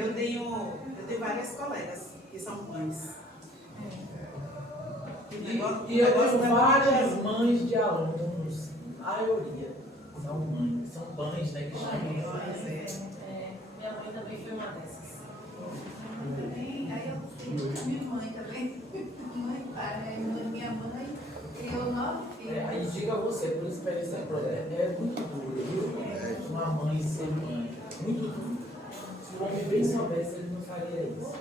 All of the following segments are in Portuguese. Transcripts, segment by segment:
Eu tenho várias colegas que são mães. E eu tenho várias mães de alunos, a maioria são mães, né, que chamam. Minha mãe também foi uma dessas. Aí eu fui minha mãe também. Mãe, pai, minha mãe criou 9 filhos. Aí diga você, por experiência própria, é muito duro, viu? Uma mãe ser mãe. Muito duro. Se o homem bem soubesse, ele não faria isso.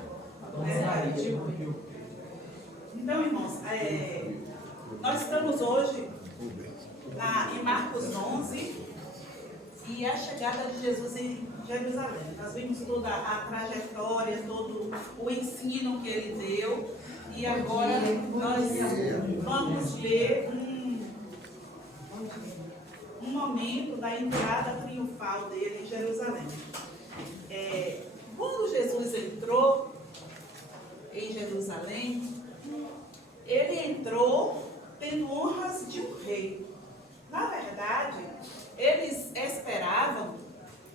Então, irmãos, nós estamos hoje em Marcos 11 e a chegada de Jesus em Jerusalém. Nós vimos toda a trajetória, todo o ensino que ele deu e agora nós vamos ver um momento da entrada triunfal dele em Jerusalém. Quando Jesus entrou em Jerusalém, ele entrou tendo honras de um rei. Na verdade, eles esperavam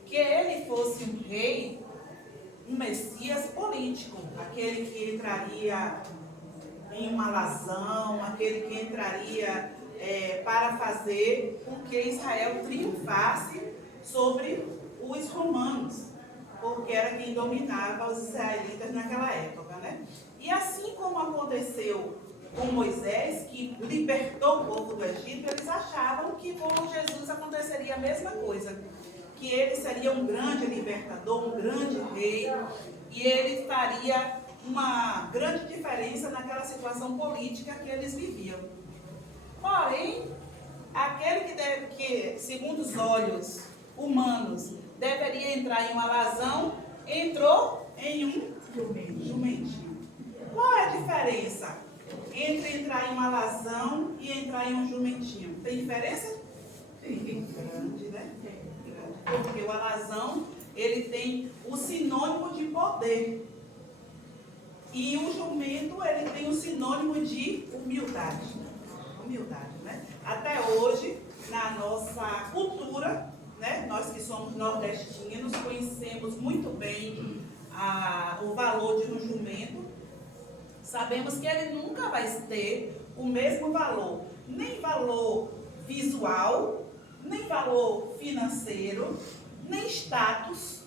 que ele fosse um rei, um Messias político, aquele que entraria em uma alazão, aquele que entraria para fazer com que Israel triunfasse sobre os romanos, porque era quem dominava os israelitas naquela época, né? E assim como aconteceu com Moisés, que libertou o povo do Egito, eles achavam que com Jesus aconteceria a mesma coisa, que ele seria um grande libertador, um grande rei, e ele faria uma grande diferença naquela situação política que eles viviam. Porém, aquele que segundo os olhos humanos, deveria entrar em uma alazão, entrou em um jumentinho. Qual é a diferença entre entrar em uma alazão e entrar em um jumentinho? Tem diferença? Tem. Grande, né? Grande. Porque o alazão, ele tem o sinônimo de poder. E o jumento, ele tem o sinônimo de humildade. Humildade, né? Até hoje, na nossa cultura, né, nós que somos nordestinos, conhecemos muito bem o valor de um jumento. Sabemos que ele nunca vai ter o mesmo valor, nem valor visual, nem valor financeiro, nem status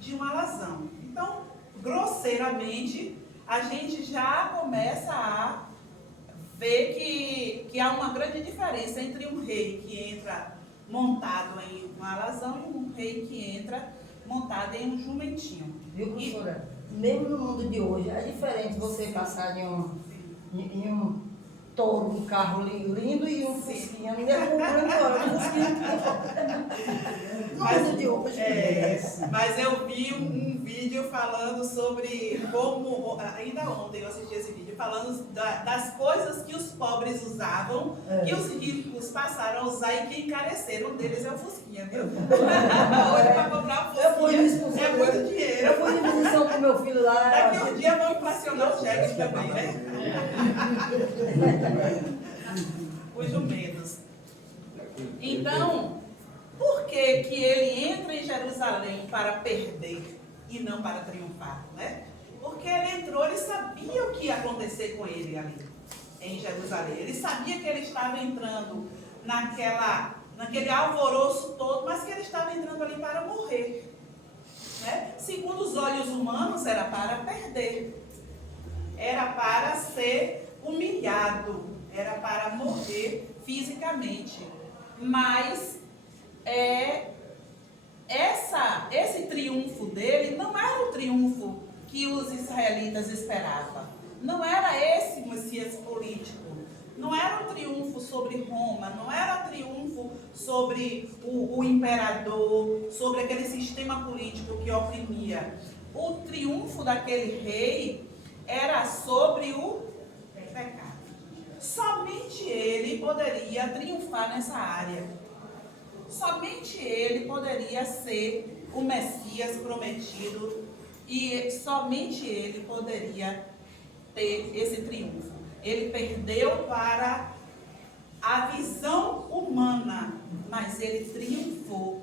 de uma alazão. Então, grosseiramente, a gente já começa a ver que há uma grande diferença entre um rei que entra montado em uma alazão e um rei que entra montado em um jumentinho. Viu, professora? Mesmo no mundo de hoje, é diferente você passar em um touro, um carro lindo e um fusquinha. Mesmo comprando agora, um fusquinha. No mundo de hoje. Mas eu vi um vídeo falando sobre como, ainda ontem eu assisti esse vídeo, falando das coisas que os pobres usavam, que os ricos passaram a usar e que encareceram. Um deles é o fusquinha, viu? Hoje para comprar o fusquinha é muito dinheiro. Eu fui de missão com meu filho lá. Daqui um dia vão inflacionar os cheques também, né? Os jumentos. Então, por que ele entra em Jerusalém para perder e não para triunfar, né? Porque ele entrou, ele sabia o que ia acontecer com ele ali em Jerusalém. Ele sabia que ele estava entrando naquele alvoroço todo, mas que ele estava entrando ali para morrer, né? Segundo os olhos humanos, era para perder. Era para ser humilhado, era para morrer fisicamente. Mas esse triunfo dele não era o triunfo que os israelitas esperavam. Não era esse Messias político. Não era um triunfo sobre Roma, não era um triunfo sobre o imperador, sobre aquele sistema político que oprimia. O triunfo daquele rei era sobre o pecado. Somente ele poderia triunfar nessa área. Somente ele poderia ser o Messias prometido e somente ele poderia ter esse triunfo. Ele perdeu para a visão humana, mas ele triunfou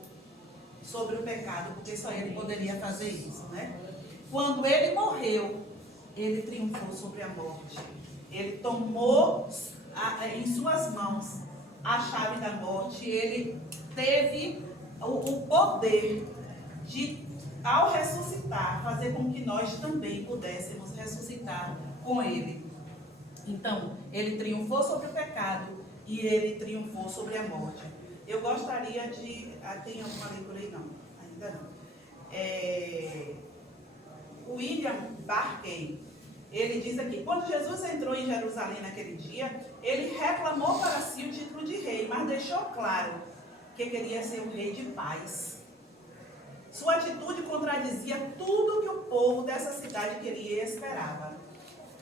sobre o pecado, porque só ele poderia fazer isso, né? quando ele morreu, ele triunfou sobre a morte. Ele tomou em suas mãos a chave da morte. Ele teve o poder de, ao ressuscitar, fazer com que nós também pudéssemos ressuscitar com ele. Então, ele triunfou sobre o pecado e ele triunfou sobre a morte. Eu gostaria de... tem alguma leitura aí? Não, ainda não. William Barclay, ele diz aqui: quando Jesus entrou em Jerusalém naquele dia, ele reclamou para si o título de rei, mas deixou claro que queria ser um rei de paz. Sua atitude contradizia tudo que o povo dessa cidade queria e esperava.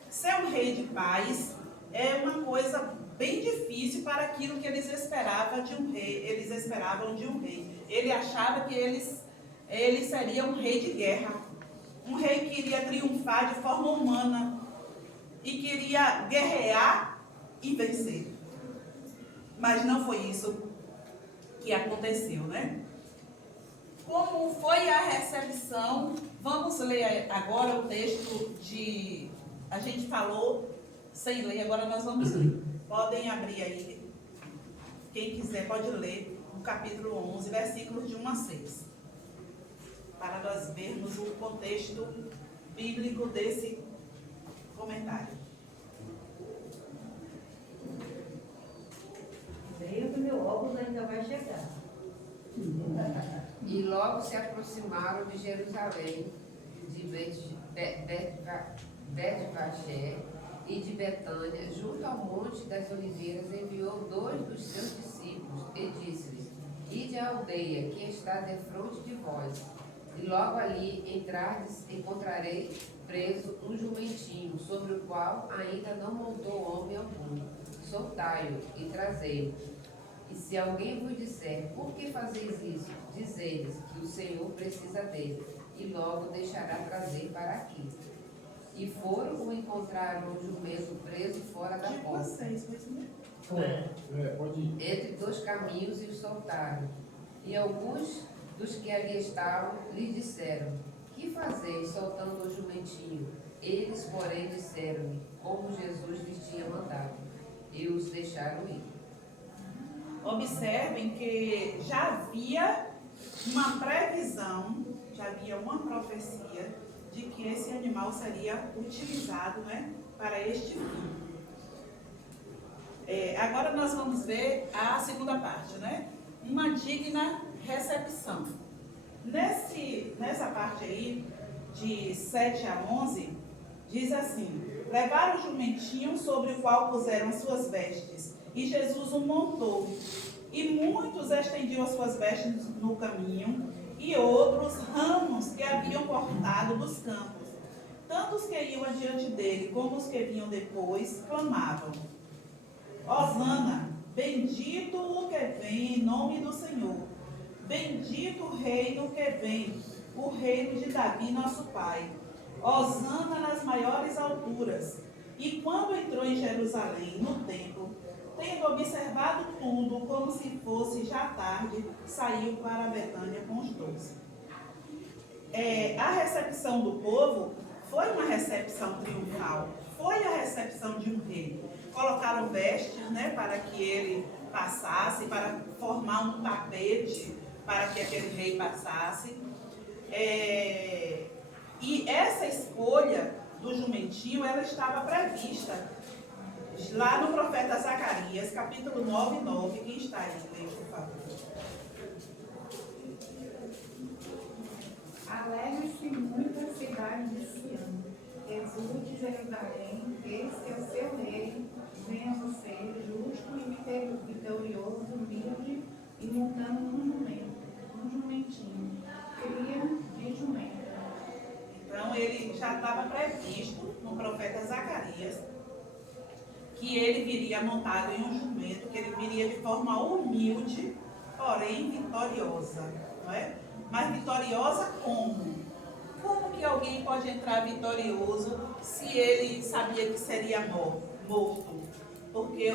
Ser um rei de paz é uma coisa bem difícil para aquilo que eles esperavam de um rei. Eles esperavam de um rei. Ele achava que ele seria um rei de guerra. Um rei que iria triunfar de forma humana e queria guerrear e vencer. Mas não foi isso que aconteceu, né? Como foi a recepção? Vamos ler agora o texto de... A gente falou sem ler, agora nós vamos ler. Podem abrir aí. Quem quiser pode ler o capítulo 11, versículos de 1 a 6. Para nós vermos o contexto bíblico desse comentário. Veio que meu óculos ainda vai chegar. E logo se aproximaram de Jerusalém, de Betfagé e de Betânia, junto ao Monte das Oliveiras, enviou 2 dos seus discípulos e disse-lhes: ide à aldeia que está defronte de vós, e logo ali entrardes, encontrarei preso um jumentinho, sobre o qual ainda não montou homem algum. Soltai-o e trazei-o. E se alguém vos disser: por que fazeis isso? Dizei-lhes que o Senhor precisa dele, e logo deixará trazer para aqui. E foram o encontraram o jumento preso fora da porta, Pode ir. entre 2 caminhos, e o soltaram. E alguns dos que ali estavam lhe disseram: que fazeis soltando o jumentinho? Eles, porém, disseram-lhe como Jesus lhes tinha mandado, e os deixaram ir. Observem que já havia uma previsão, já havia uma profecia de que esse animal seria utilizado, né, para este fim. Agora nós vamos ver a segunda parte, né? Uma digna recepção. Nessa parte aí, de 7 a 11, diz assim: levaram o jumentinho sobre o qual puseram suas vestes, e Jesus o montou. E muitos estendiam as suas vestes no caminho, e outros ramos que haviam cortado dos campos. Tanto os que iam adiante dele, como os que vinham depois, clamavam: Hosana, bendito o que vem em nome do Senhor. Bendito o reino que vem, o reino de Davi, nosso pai. Hosana nas maiores alturas. E quando entrou em Jerusalém, no templo, tendo observado tudo como se fosse já tarde, saiu para Betânia com os 12. A recepção do povo foi uma recepção triunfal, foi a recepção de um rei. Colocaram vestes, né, para que ele passasse, para formar um tapete para que aquele rei passasse. E essa escolha do jumentinho, ela estava prevista lá no profeta Zacarias, capítulo 9:9, quem está aí, leia, por favor. Alegre-se muito a cidade de Sião, exulte Jerusalém, eis que o seu rei vem a você, justo e vitorioso, humilde e montando um jumentinho, cria de jumento. Então, ele já estava previsto no profeta Zacarias que ele viria montado em um jumento, que ele viria de forma humilde, porém vitoriosa, não é? Mas vitoriosa como? Como que alguém pode entrar vitorioso se ele sabia que seria morto? Porque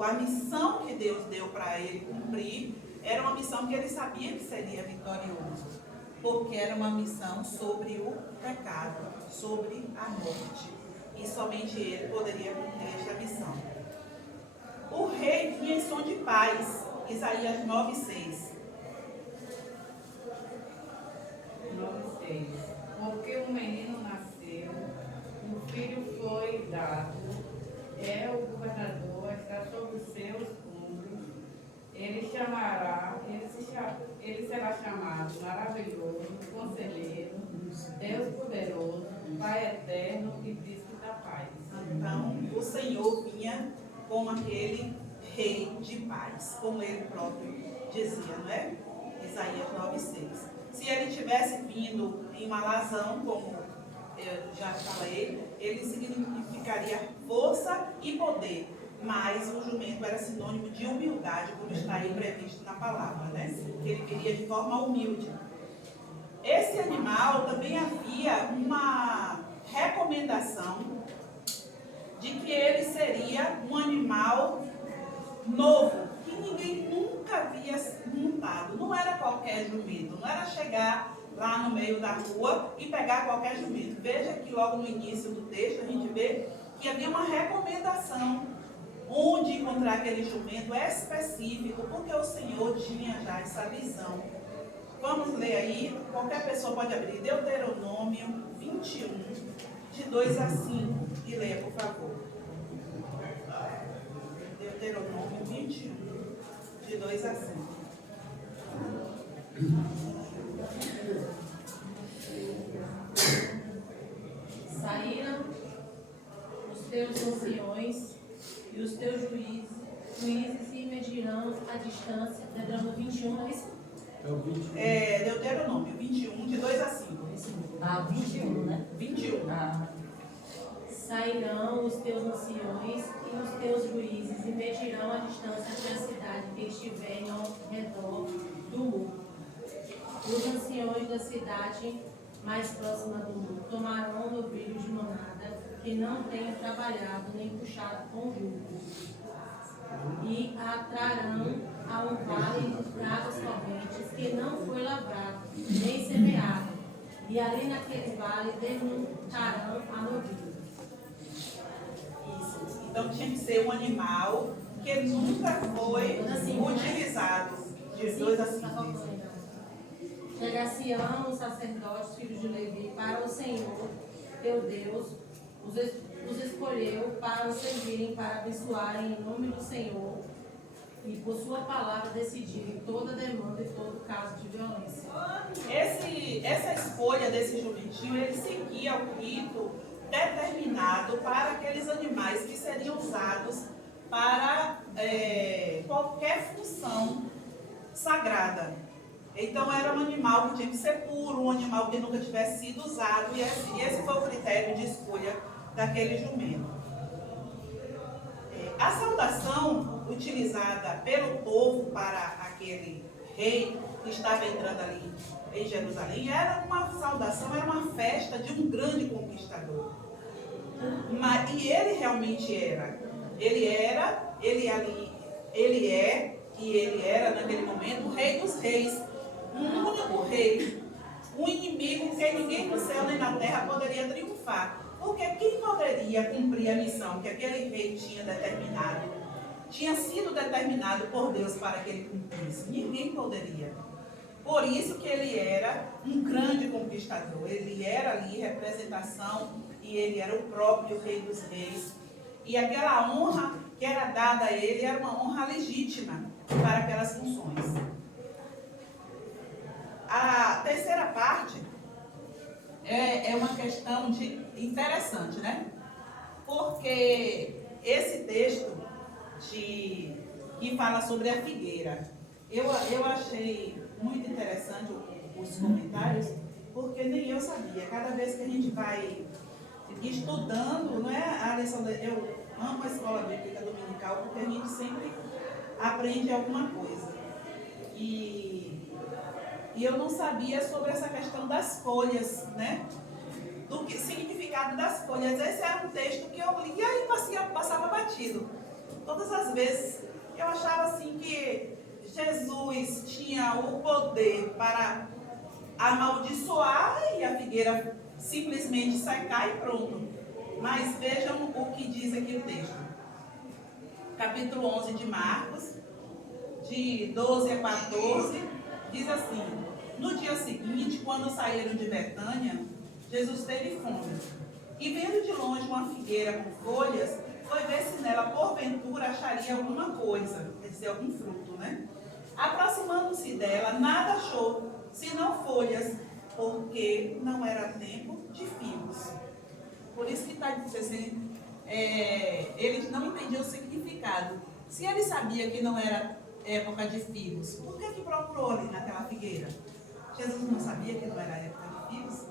a missão que Deus deu para ele cumprir era uma missão que ele sabia que seria vitorioso. porque era uma missão sobre o pecado, sobre a morte. E somente ele poderia cumprir esta missão. O rei vinha em som de paz, Isaías 9:6. 9:6. Porque um menino nasceu, um filho foi dado, é o governador, está sobre os seus ombros. Ele será chamado Maravilhoso, Conselheiro, Deus Poderoso, Pai Eterno e Príncipe da Paz. Então, o Senhor vinha como aquele rei de paz, como ele próprio dizia, não é? Isaías 9:6. Se ele tivesse vindo em uma alazão, como eu já falei, ele significaria força e poder. Mas o jumento era sinônimo de humildade, como está aí previsto na palavra, né? Que ele viria de forma humilde. Esse animal também havia uma recomendação de que ele seria um animal novo, que ninguém nunca havia montado. Não era qualquer jumento, não era chegar lá no meio da rua e pegar qualquer jumento. Veja que logo no início do texto a gente vê que havia uma recomendação onde encontrar aquele jumento específico, porque o Senhor tinha já essa visão. Vamos ler aí, qualquer pessoa pode abrir Deuteronômio 21, de 2 a 5, e leia, por favor. Deuteronômio 21, de 2 a 5. Saíram os teus anciões e os teus juízes e medirão a distância. Deuteronômio 21, não é isso? Deuteronômio 21, de 2 a 5. Ah, 21, né? 21. Ah, Sairão os teus anciões e os teus juízes e medirão a distância até a cidade que estiver ao redor do muro. Os anciões da cidade mais próxima do muro tomarão novilhos de manada que não tenham trabalhado nem puxado com jugo e atrarão a um vale de águas correntes que não foi lavrado nem semeado, e ali naquele vale desmontarão a novilha. Isso. Então tinha que ser um animal que nunca foi utilizado. De 2 a 5. Chegar-se-ão os sacerdotes, filhos de Levi, para o Senhor, teu Deus, os escolheu para o servirem, para abençoarem em nome do Senhor e por sua palavra decidirem toda demanda e todo caso de violência. Essa escolha desse jumentinho, ele seguia o rito determinado para aqueles animais que seriam usados para qualquer função sagrada. Então era um animal que tinha que ser puro, um animal que nunca tivesse sido usado, e esse foi o critério de escolha daquele jumento. A saudação utilizada pelo povo para aquele rei que estava entrando ali em Jerusalém era uma saudação, era uma festa de um grande conquistador. E ele realmente era. Ele é e ele era naquele momento o rei dos reis. Um único rei, um inimigo que ninguém no céu nem na terra poderia triunfar. Porque quem poderia cumprir a missão que aquele rei tinha determinado, tinha sido determinado por Deus para que ele cumprisse? Ninguém poderia. Por isso que ele era um grande conquistador. Ele era ali representação e ele era o próprio rei dos reis. E aquela honra que era dada a ele era uma honra legítima para aquelas funções. A terceira parte é uma questão interessante, né? Porque esse texto que fala sobre a figueira, eu achei muito interessante os comentários, porque nem eu sabia. Cada vez que a gente vai estudando, não é, Alisson? Eu amo a escola bíblica dominical, porque a gente sempre aprende alguma coisa. E eu não sabia sobre essa questão das folhas, né? Do significado das folhas. Esse era um texto que eu lia e passava batido. Todas as vezes eu achava assim que Jesus tinha o poder para amaldiçoar e a figueira simplesmente secar e pronto. Mas vejam o que diz aqui o texto. Capítulo 11 de Marcos, de 12 a 14, diz assim: no dia seguinte, quando saíram de Betânia, Jesus teve fome. E vendo de longe uma figueira com folhas, foi ver se nela, porventura, acharia alguma coisa, quer dizer, algum fruto, né? Aproximando-se dela, nada achou, senão folhas, porque não era tempo de figos. Por isso que está dizendo, eles não entendiam o significado. Se ele sabia que não era época de figos, por que procurou ali naquela figueira? Jesus não sabia que não era época de figos?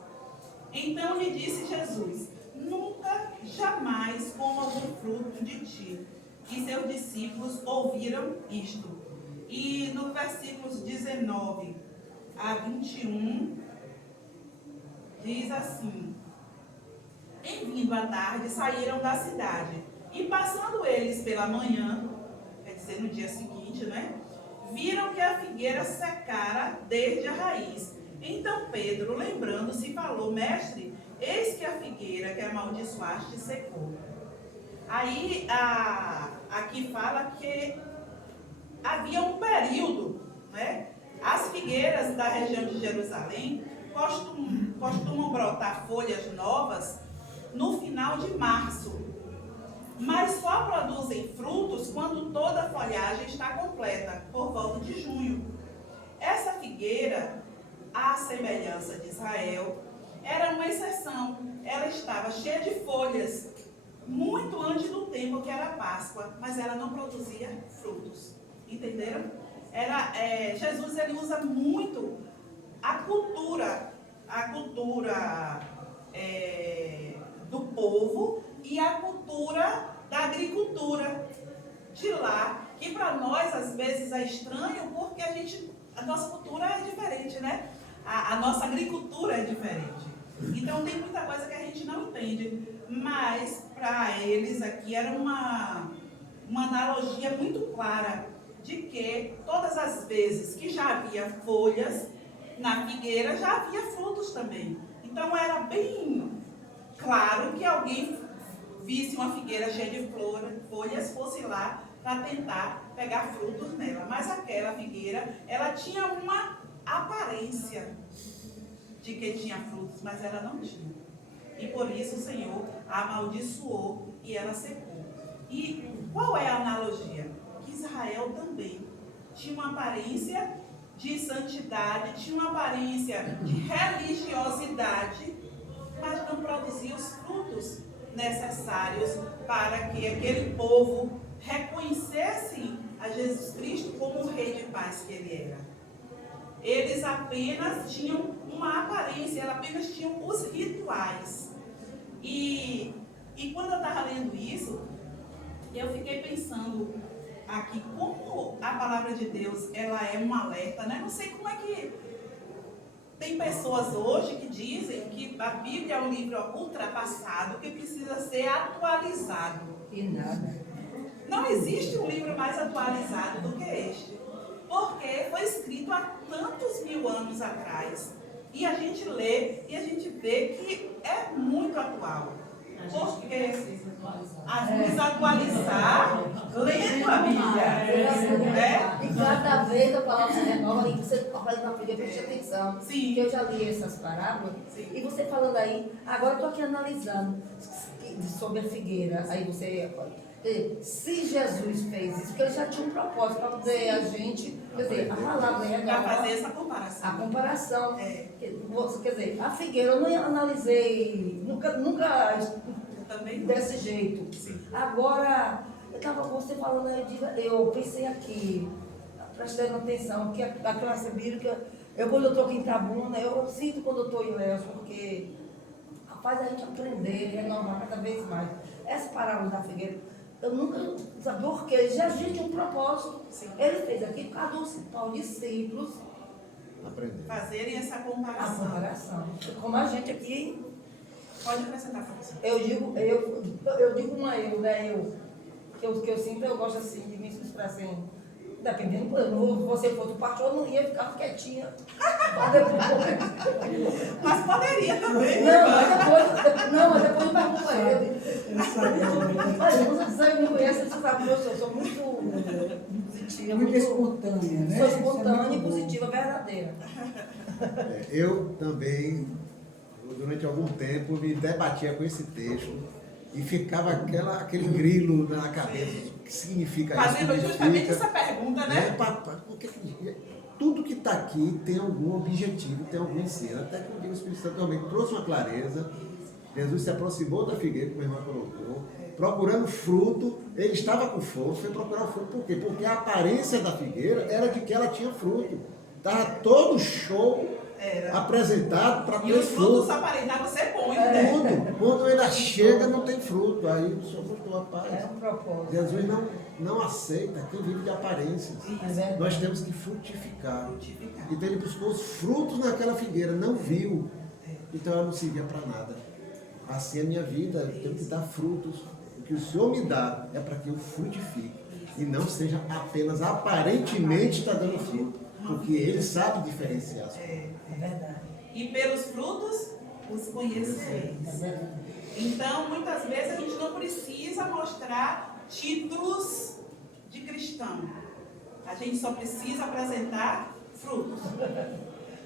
Então lhe disse Jesus: nunca, jamais coma algum fruto de ti. E seus discípulos ouviram isto. E no versículos 19 a 21, diz assim: em vindo à tarde, saíram da cidade. E passando eles pela manhã, quer dizer, no dia seguinte, né? Viram que a figueira secara desde a raiz. Então Pedro, lembrando-se, falou: mestre, eis que a figueira que amaldiçoaste secou. Aí aqui fala que havia um período, né? As figueiras da região de Jerusalém costumam brotar folhas novas no final de março, mas só produzem frutos quando toda a folhagem está completa, por volta de junho. Essa figueira, à semelhança de Israel, era uma exceção. Ela estava cheia de folhas, muito antes do tempo que era a Páscoa, mas ela não produzia frutos. Entenderam? Jesus, ele usa muito a cultura do povo e a cultura da agricultura de lá, que para nós às vezes é estranho, porque a nossa cultura é diferente, né? A nossa agricultura é diferente. Então tem muita coisa que a gente não entende, mas para eles aqui era uma analogia muito clara de que todas as vezes que já havia folhas na figueira, já havia frutos também. Então era bem claro que alguém visse uma figueira cheia de folhas, fosse lá para tentar pegar frutos nela. Mas aquela figueira, ela tinha uma aparência de que tinha frutos, mas ela não tinha. E por isso o Senhor a amaldiçoou e ela secou. E qual é a analogia? Que Israel também tinha uma aparência de santidade, tinha uma aparência de religiosidade, mas não produzia os frutos necessários para que aquele povo reconhecesse a Jesus Cristo como o Rei de paz que ele era. Eles apenas tinham uma aparência, eles apenas tinham os rituais. E quando eu estava lendo isso, eu fiquei pensando aqui como a palavra de Deus, ela é um alerta, né? Não sei como é que tem pessoas hoje que dizem que a Bíblia é um livro ultrapassado, que precisa ser atualizado. E nada. Não existe um livro mais atualizado do que este, porque foi escrito há tantos mil anos atrás. E a gente lê e a gente vê que é muito atual. Porque nos atualizar lendo a Bíblia. E cada vez a palavra se renova e você falando na Bíblia, preste atenção. Sim. Que eu já li essas parábolas. Sim. E você falando aí, agora eu estou aqui analisando sobre a figueira. Aí você. Se Jesus fez isso, porque ele já tinha um propósito para poder a gente, quer dizer, a palavra Para fazer essa comparação. a comparação. É. Quer dizer, a figueira eu não analisei, nunca Eu também não. desse jeito. Sim. Agora, você falando aí, eu pensei aqui, prestando atenção, que a classe bíblica, quando eu estou aqui em Itabuna, eu sinto quando eu estou em Léus, porque faz a gente aprender, renovar cada vez mais. Essa parábola da figueira, eu nunca sabia porque já tinha um propósito. Sim. Ele fez aqui por causa dos discípulos Aprender. Fazerem essa a comparação. comparação. Como a gente aqui, Pode acrescentar, professor. eu digo uma eu, né? Que eu sinto, eu gosto assim de me expressar assim. Dependendo, se você fosse o pastor, eu não ia ficar quietinha. Mas depois, Mas poderia também. mas depois eu pergunto a ele. Mas você me conhece, você sabe que eu sou muito positiva. Muito espontânea, né? Sou Isso é espontânea e muito bom. positiva, verdadeira. Eu também, durante algum tempo, me debatia com esse texto e ficava aquele grilo na cabeça. O que significa isso? Fazendo justamente Significa, essa pergunta, né? Tudo que está aqui tem algum objetivo, tem algum ensino. Até que um dia o Espírito Santo realmente trouxe uma clareza. Jesus se aproximou da figueira, como a irmã colocou, procurando fruto. Ele estava com fome, foi procurar o fruto. Por quê? Porque a aparência da figueira era de que ela tinha fruto. Estava todo show apresentado para E ter os frutos fruto. aparentavam ser bons, né? Tudo. Quando ainda chega, não tem fruto. Aí o Senhor mostrou a paz. É um propósito. Jesus não aceita quem vive de aparências. Isso. Nós temos que frutificar. Então ele buscou os frutos naquela figueira, não viu. Então ela não servia para nada. Assim é a minha vida, eu tenho que dar frutos. O que o Senhor me dá é para que eu frutifique. E não seja apenas aparentemente está dando fruto. Porque ele sabe diferenciar as coisas. É verdade. E pelos frutos os É conhecereis. verdade. Então, muitas vezes a gente não precisa mostrar títulos de cristão. A gente só precisa apresentar frutos.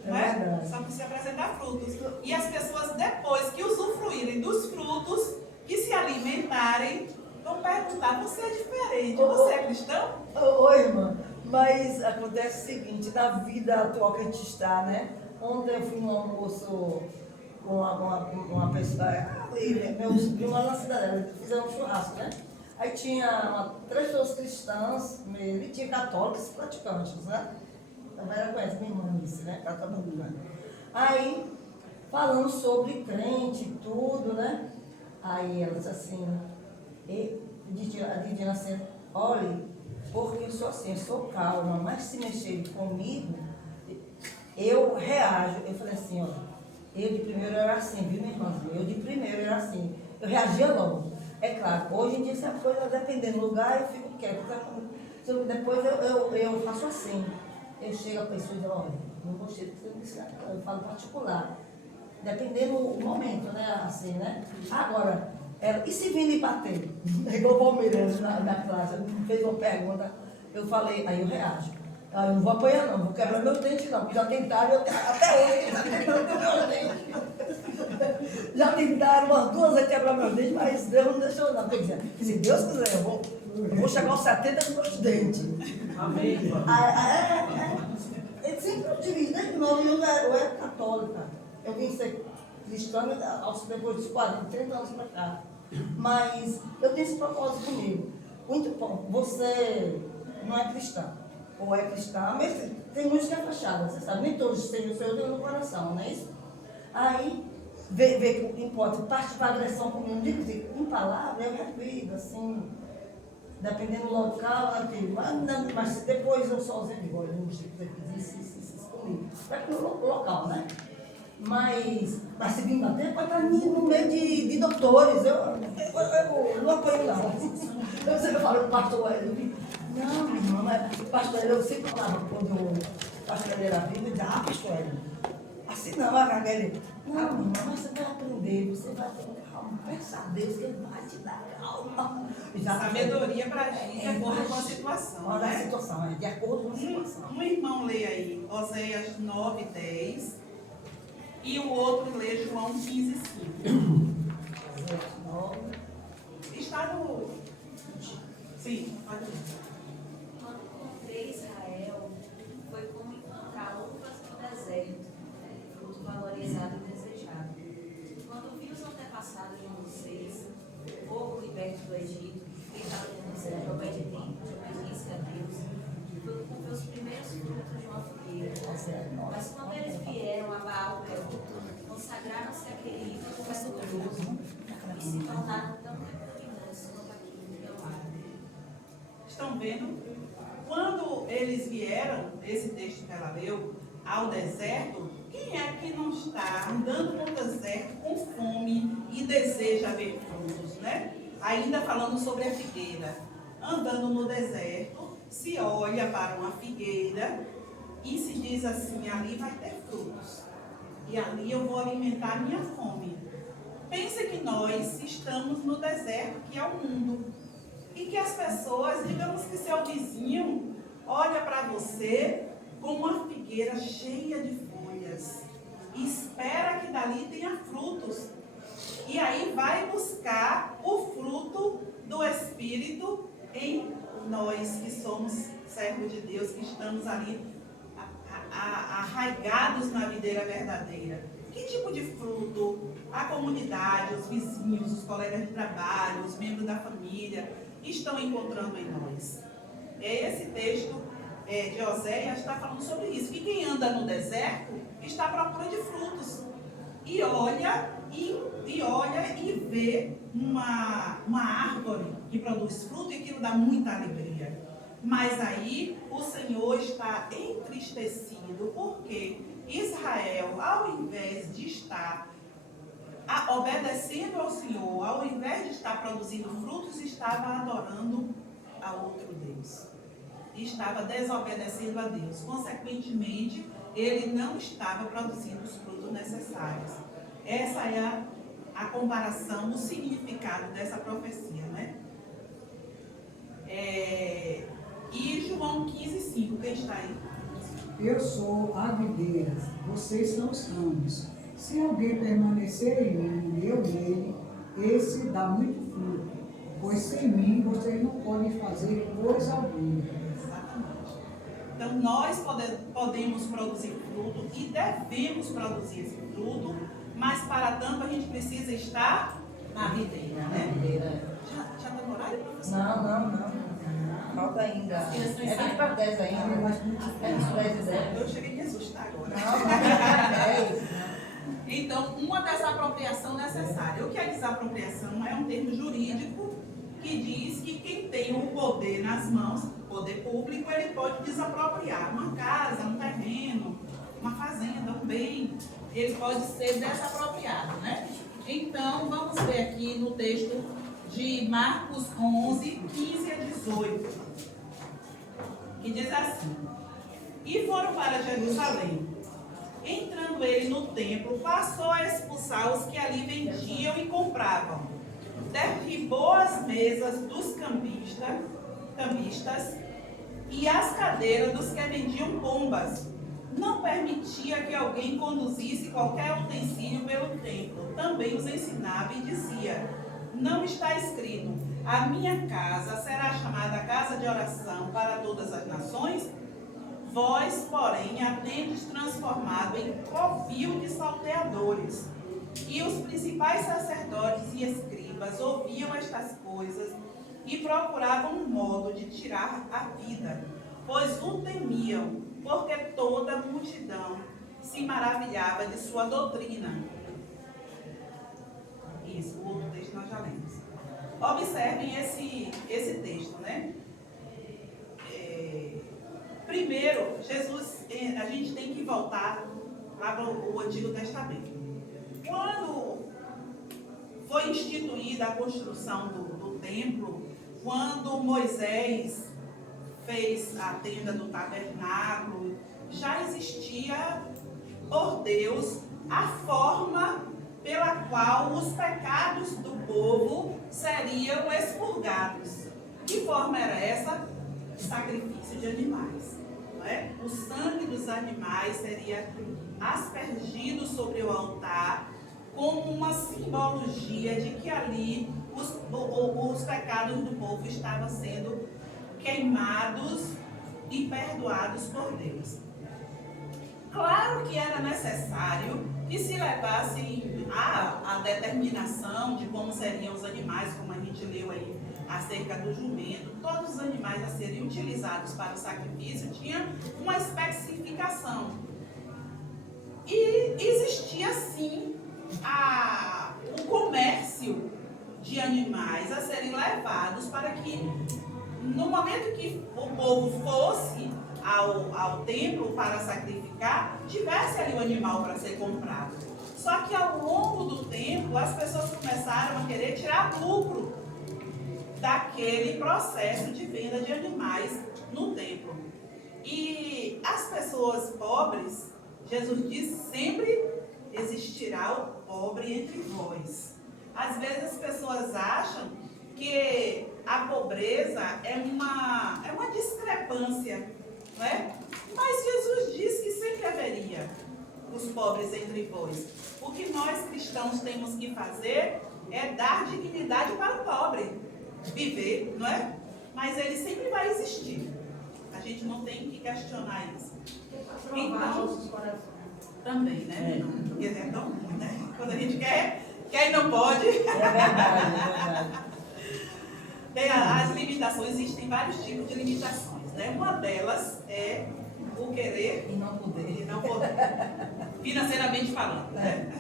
Não é? verdade. Só precisa apresentar frutos. E as pessoas, depois que usufruírem dos frutos, que se alimentarem, vão perguntar: você é diferente, você é cristão? Oi, irmã, mas acontece o seguinte, na vida atual que a gente está, né? Ontem eu fui num almoço com uma pessoa, meu sobrinho lá na cidade, fizeram um churrasco, né? Aí tinha 3 pessoas cristãs, e tinha católicos e praticantes, né? A Vera conhece minha irmã nisso, né? Católica. Aí, falando sobre crente e tudo, né? Aí ela disse assim, a Didina assim, olha, porque eu sou assim, eu sou calma, mas se mexer comigo, eu reajo. Eu falei assim, ó, eu de primeiro era assim, viu, minha irmãzinha? Eu de primeiro era assim, eu reagia logo. É claro, hoje em dia, se a coisa dependendo do lugar, eu fico quieto. Depois eu faço assim, eu chego a pessoa e digo, olha, não gostei do que você disse, eu falo particular. Dependendo do momento, né, assim, né? Agora, e se vir lhe bater? Igual o Palmeiras na classe, fez uma pergunta, eu falei, aí eu reajo. Aí eu não vou apanhar não, vou quebrar meu dente não, porque já tentaram, até hoje, já tentaram quebrar meu dente. Já tentaram umas 2 vezes quebrar meu dente, mas Deus não deixou não. Quer dizer, se Deus quiser, eu vou chegar aos 70 com meus dentes. Amém, irmã. Eu sempre tive, desde novo, eu era católica. Eu vim ser cristã depois dos 40, 30 anos para cá. Mas eu tenho esse propósito comigo. Muito bom. Você não é cristã. Ou é cristã, mas tem muitos que é fachada, você sabe. Nem todos têm o Senhor no coração, não é isso? Aí, vê que importa, parte da agressão comigo. Digo assim, em palavra, eu revido, assim, dependendo do local, mas depois eu sozinho digo, olha, não sei o que você quis, isso comigo. Vai no local, né? Mas se vir bater, pode estar no meio de doutores. Eu não apoio, não. Eu sempre falo, pastor, não, irmã, mas pastor, eu sempre falava quando o pastor era vivo, eu dizia, pastor, assim não, a ele, não, irmã, mas você vai aprender, você vai ter calma, peça a Deus que Ele vai te dar calma. Sabedoria para agir de acordo com a situação. Olha a Né? situação, de acordo com a situação. Um irmão lê aí Oséias 9, 10 e o outro lê João 15, 5. Está no... Sim, pode ler. Quando encontrei Israel, foi como encontrar uvas no deserto, fruto valorizado e desejado. Quando vi os antepassados de vocês, o povo liberto do Egito, que estava de obediência a Deus, foi com os primeiros frutos de uma figueira. Mas quando eles vieram a Baal-Peor, consagraram-se àquele ídolo vergonhoso e se tornaram tão pecaminosos quanto aquilo que eu amo. Estão vendo? Quando eles vieram, esse texto que ela leu, ao deserto, quem é que não está andando no deserto com fome e deseja ver frutos, né? Ainda falando sobre a figueira, andando no deserto, se olha para uma figueira e se diz assim, ali vai ter frutos. E ali eu vou alimentar minha fome. Pensa que nós estamos no deserto, que é o mundo. E que as pessoas, digamos que seu vizinho, olha para você como uma figueira cheia de folhas. E espera que dali tenha frutos. E aí vai buscar o fruto do Espírito em nós, que somos servos de Deus, que estamos ali arraigados na videira verdadeira. Que tipo de fruto a comunidade, os vizinhos, os colegas de trabalho, os membros da família estão encontrando em nós? Esse texto de Oséias está falando sobre isso, que quem anda no deserto está à procura de frutos. E olha e vê uma árvore que produz fruto e aquilo dá muita alegria. Mas aí o Senhor está entristecido porque Israel, ao invés de estar obedecendo ao Senhor, ao invés de estar produzindo frutos, estava adorando a outro Deus. Estava desobedecendo a Deus. Consequentemente, ele não estava produzindo os frutos necessários. Essa é a comparação, o significado dessa profecia, né? E João 15:5, quem está aí? Eu sou a videira, vocês são os ramos. Se alguém permanecer em mim e eu nele, esse dá muito fruto, pois sem mim vocês não podem fazer coisa alguma. Exatamente. Então nós podemos produzir fruto e devemos produzir esse fruto, mas para tanto a gente precisa estar na videira, né? Já está no horário, professor? Não. Falta ainda. É 20 para 10 ainda. É 20 para 10. Eu cheguei a me assustar agora. Não. Então, uma desapropriação necessária. O que é desapropriação? É um termo jurídico que diz que quem tem o poder nas mãos, poder público, ele pode desapropriar uma casa, um terreno, uma fazenda, um bem. Ele pode ser desapropriado, né? Então, vamos ver aqui no texto de Marcos 11, 15 a 18, que diz assim: E foram para Jerusalém. Entrando ele no templo, passou a expulsar os que ali vendiam e compravam. Derribou as mesas dos cambistas e as cadeiras dos que vendiam pombas. Não permitia que alguém conduzisse qualquer utensílio pelo templo. Também os ensinava e dizia: Não está escrito, a minha casa será chamada casa de oração para todas as nações? Vós, porém, a tendes transformado em covil de salteadores. E os principais sacerdotes e escribas ouviam estas coisas e procuravam um modo de tirar a vida, pois o temiam, porque toda a multidão se maravilhava de sua doutrina. Isso, o outro texto nós já lemos. Observem esse texto, né? Primeiro, Jesus, a gente tem que voltar para o Antigo Testamento. Quando foi instituída a construção do templo, quando Moisés fez a tenda do tabernáculo, já existia por Deus a forma pela qual os pecados do povo seriam expurgados. Que forma era essa? Sacrifício de animais. Não é? O sangue dos animais seria aspergido sobre o altar como uma simbologia de que ali os pecados do povo estavam sendo queimados e perdoados por Deus. Claro que era necessário que se levasse a determinação de como seriam os animais, como a gente leu aí acerca do jumento. Todos os animais a serem utilizados para o sacrifício tinham uma especificação. E existia sim o comércio de animais a serem levados para que, no momento que o povo fosse ao templo para sacrificar, tivesse ali o animal para ser comprado. Só que ao longo do tempo, as pessoas começaram a querer tirar lucro daquele processo de venda de animais no templo. E as pessoas pobres, Jesus disse, sempre existirá o pobre entre vós. Às vezes as pessoas acham que a pobreza é uma discrepância, não é? Mas Jesus disse que sempre haveria os pobres entre vós. O que nós cristãos temos que fazer é dar dignidade para o pobre, viver, não é? Mas ele sempre vai existir. A gente não tem que questionar isso. Então, também, né? Porque é tão ruim, né? Quando a gente quer e não pode. É verdade. Bem, as limitações, existem vários tipos de limitações, né? Uma delas é o querer E não poder. e não poder, financeiramente falando, né?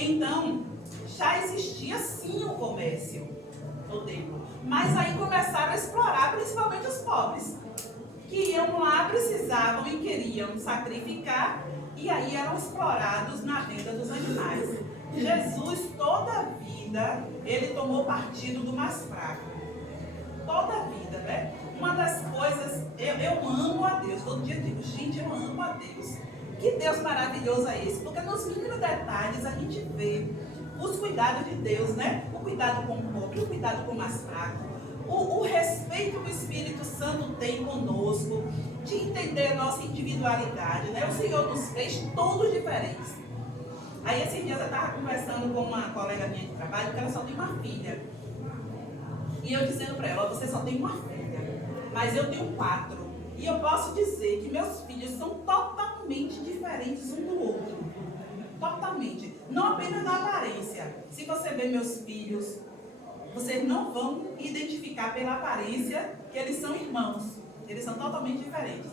Então, já existia sim o comércio no templo, mas aí começaram a explorar principalmente os pobres, que iam lá, precisavam e queriam sacrificar, e aí eram explorados na venda dos animais. Jesus, toda a vida, ele tomou partido do mais fraco. Toda a vida, né? Uma das coisas, eu amo a Deus. Todo dia eu digo, gente, eu amo a Deus. Que Deus maravilhoso é esse? Porque nos mínimos detalhes a gente vê os cuidados de Deus, né? O cuidado com o pobre, o cuidado com o mais fraco. O respeito que o Espírito Santo tem conosco, de entender a nossa individualidade, né? O Senhor nos fez todos diferentes. Aí esses dias eu estava conversando com uma colega minha de trabalho, que ela só tem uma filha. E eu dizendo para ela, você só tem uma filha, mas eu tenho 4. E eu posso dizer que meus filhos são totalmente diferentes um do outro. Totalmente. Não apenas na aparência. Se você ver meus filhos, vocês não vão identificar pela aparência que eles são irmãos. Eles são totalmente diferentes.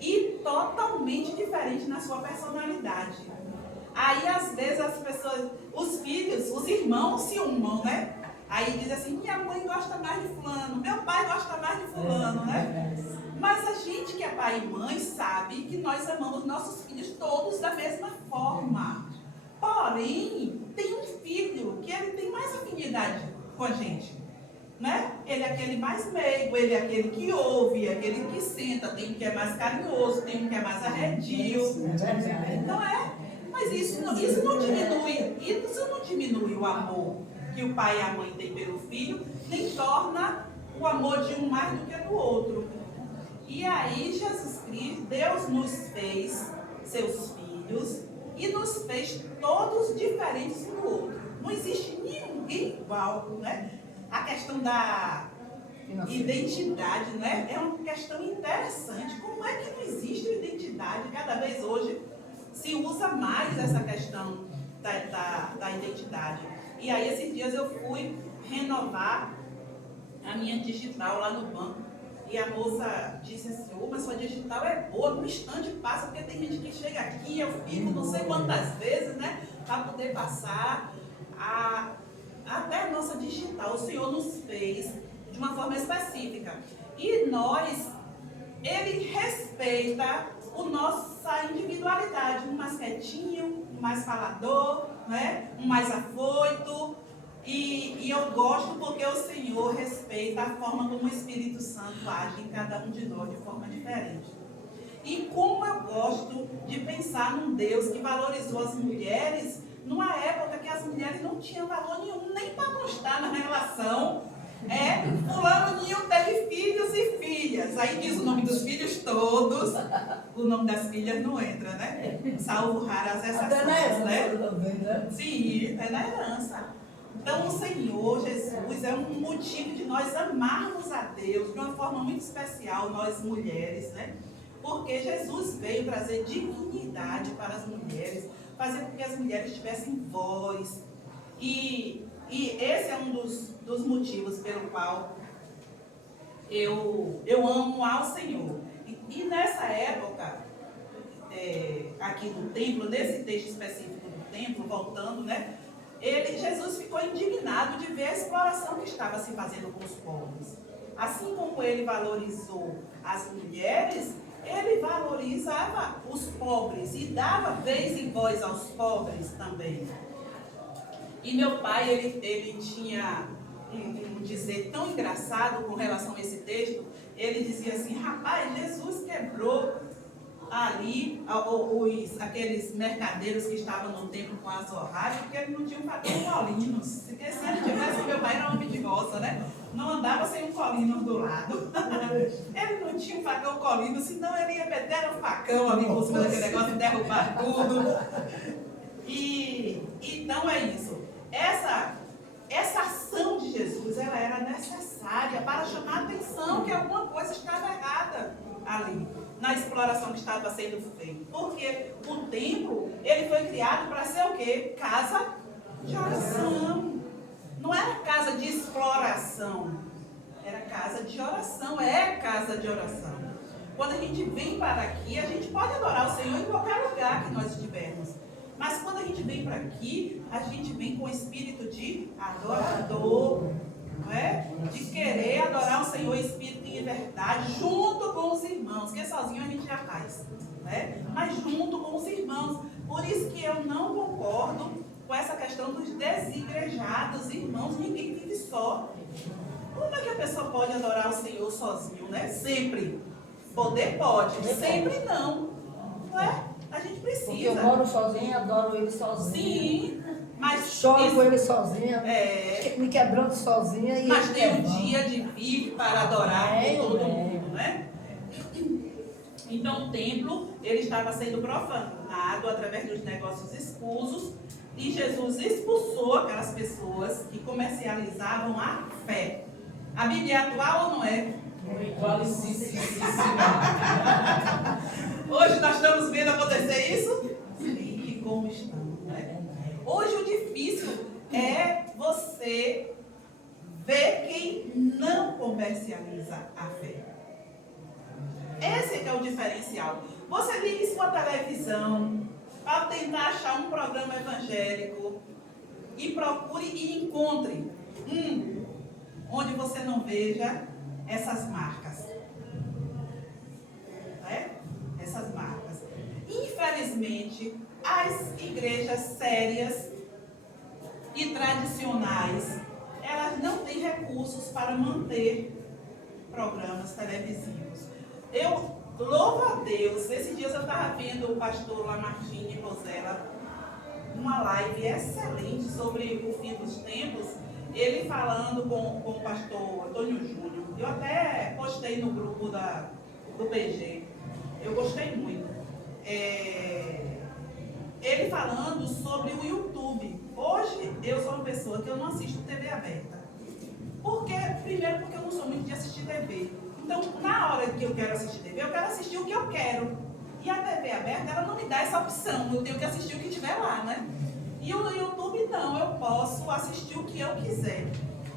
E totalmente diferentes na sua personalidade. Aí, às vezes, as pessoas, os filhos, os irmãos se unam, né? Aí diz assim, minha mãe gosta mais de fulano, meu pai gosta mais de fulano, né? Mas a gente que é pai e mãe sabe que nós amamos nossos filhos todos da mesma forma. Porém, tem um filho que ele tem mais afinidade com a gente, né? Ele é aquele mais meigo, ele é aquele que ouve, aquele que senta, tem um que é mais carinhoso, tem um que é mais arredio. Então mas isso não diminui o amor que o pai e a mãe têm pelo filho, nem torna o amor de um mais do que do outro. E aí Jesus Cristo, Deus nos fez seus filhos e nos fez todos diferentes um do outro. Não existe ninguém igual, né? A questão da identidade, né? É uma questão interessante. Como é que não existe identidade? Cada vez hoje se usa mais essa questão da identidade. E aí, esses dias eu fui renovar a minha digital lá no banco. E a moça disse assim, mas sua digital é boa, no instante passa, porque tem gente que chega aqui, eu fico não sei quantas vezes, né? Para poder passar. Até a nossa digital, o Senhor nos fez de uma forma específica. E Ele respeita a nossa individualidade, um mais quietinho, um mais falador, né? Um mais afoito. E eu gosto porque o Senhor respeita a forma como o Espírito Santo age em cada um de nós de forma diferente. E como eu gosto de pensar num Deus que valorizou as mulheres numa época que as mulheres não tinham valor nenhum, nem para constar na relação. Fulaninho teve filhos e filhas. Aí diz o nome dos filhos todos, o nome das filhas não entra, né? Salvo raras exceções, né? Sim, até na herança. Então, o Senhor Jesus é um motivo de nós amarmos a Deus de uma forma muito especial, nós mulheres, né? Porque Jesus veio trazer dignidade para as mulheres, fazer com que as mulheres tivessem voz. E esse é um dos motivos pelo qual eu amo ao Senhor. E nessa época, aqui do templo, nesse texto específico do templo, voltando, né? Jesus ficou indignado de ver a exploração que estava se fazendo com os pobres. Assim como ele valorizou as mulheres, ele valorizava os pobres e dava vez e voz aos pobres também. E meu pai, ele tinha um dizer tão engraçado com relação a esse texto. Ele dizia assim: rapaz, Jesus quebrou ali aqueles mercadeiros que estavam no templo com as orragens, porque ele não tinha um facão colinos. Porque se ele tivesse, meu pai era homem de roça, né? Não andava sem um colino do lado. Ele não tinha um facão colino, senão ele ia meter um facão ali por cima daquele negócio e derrubar tudo. E então é isso. Essa ação de Jesus, ela era necessária para chamar a atenção que alguma coisa estava errada ali, na exploração que estava sendo feita. Porque o templo, ele foi criado para ser o quê? Casa de oração. Não era casa de exploração, era casa de oração, é casa de oração. Quando a gente vem para aqui, a gente pode adorar o Senhor em qualquer lugar que nós estivermos. Mas quando a gente vem para aqui, a gente vem com o espírito de adorador, não é? De querer adorar o Senhor em espírito e em verdade, junto com os irmãos, porque sozinho a gente já faz, né? Mas junto com os irmãos. Por isso que eu não concordo com essa questão dos desigrejados, irmãos. Ninguém vive só. Como é que a pessoa pode adorar o Senhor sozinho, né? Sempre. Poder pode, sempre não. Não é? A gente precisa. Porque eu moro sozinha, adoro ele sozinha. Sim, mas choro com ele sozinha, me quebrando sozinha. E mas tem um dia de vir para adorar com todo mundo, né? Então o templo, ele estava sendo profanado através dos negócios escusos, e Jesus expulsou aquelas pessoas que comercializavam a fé. A Bíblia é atual ou não é? Hoje nós estamos vendo acontecer isso? E como estamos, né? Hoje o difícil é você ver quem não comercializa a fé. Esse que é o diferencial. Você liga sua televisão para tentar achar um programa evangélico e procure e encontre onde você não veja essas marcas. Né? Essas marcas. Infelizmente, as igrejas sérias e tradicionais, elas não têm recursos para manter programas televisivos. Eu louvo a Deus. Esses dias eu estava vendo o pastor Lamartine Rosella, uma live excelente sobre o fim dos tempos, ele falando com o pastor Antônio Júnior. Eu até postei no grupo do PG. Eu gostei muito. Ele falando sobre o YouTube. Hoje eu sou uma pessoa que eu não assisto TV aberta. Primeiro porque eu não sou muito de assistir TV. Então, na hora que eu quero assistir TV, eu quero assistir o que eu quero. E a TV aberta, ela não me dá essa opção. Eu tenho que assistir o que tiver lá, né? E o YouTube não, eu posso assistir o que eu quiser.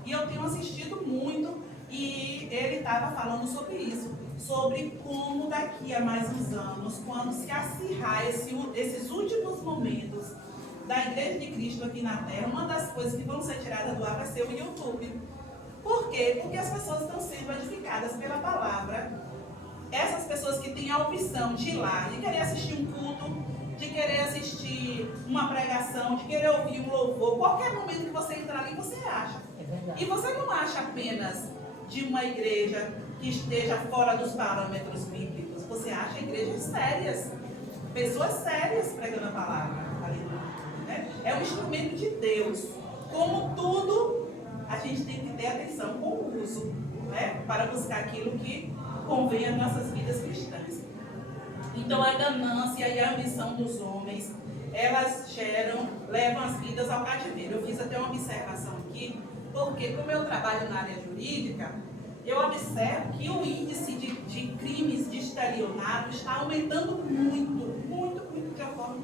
E eu tenho assistido muito, e ele estava falando sobre isso. Sobre como daqui a mais uns anos, quando se acirrar esses últimos momentos da Igreja de Cristo aqui na Terra, uma das coisas que vão ser tiradas do ar vai ser o YouTube. Por quê? Porque as pessoas estão sendo edificadas pela palavra. Essas pessoas que têm a opção de ir lá, de querer assistir um culto, de querer assistir uma pregação, de querer ouvir um louvor, qualquer momento que você entrar ali, você acha. E você não acha apenas de uma igreja que esteja fora dos parâmetros bíblicos. Você acha igrejas sérias, pessoas sérias pregando a palavra. Né? É um instrumento de Deus. Como tudo, a gente tem que ter atenção com o uso, né? Para buscar aquilo que convém às nossas vidas cristãs. Então a ganância e a ambição dos homens, elas levam as vidas ao cativeiro. Eu fiz até uma observação aqui, porque como eu trabalho na área jurídica, eu observo que o índice de crimes de estelionato está aumentando muito de uma forma.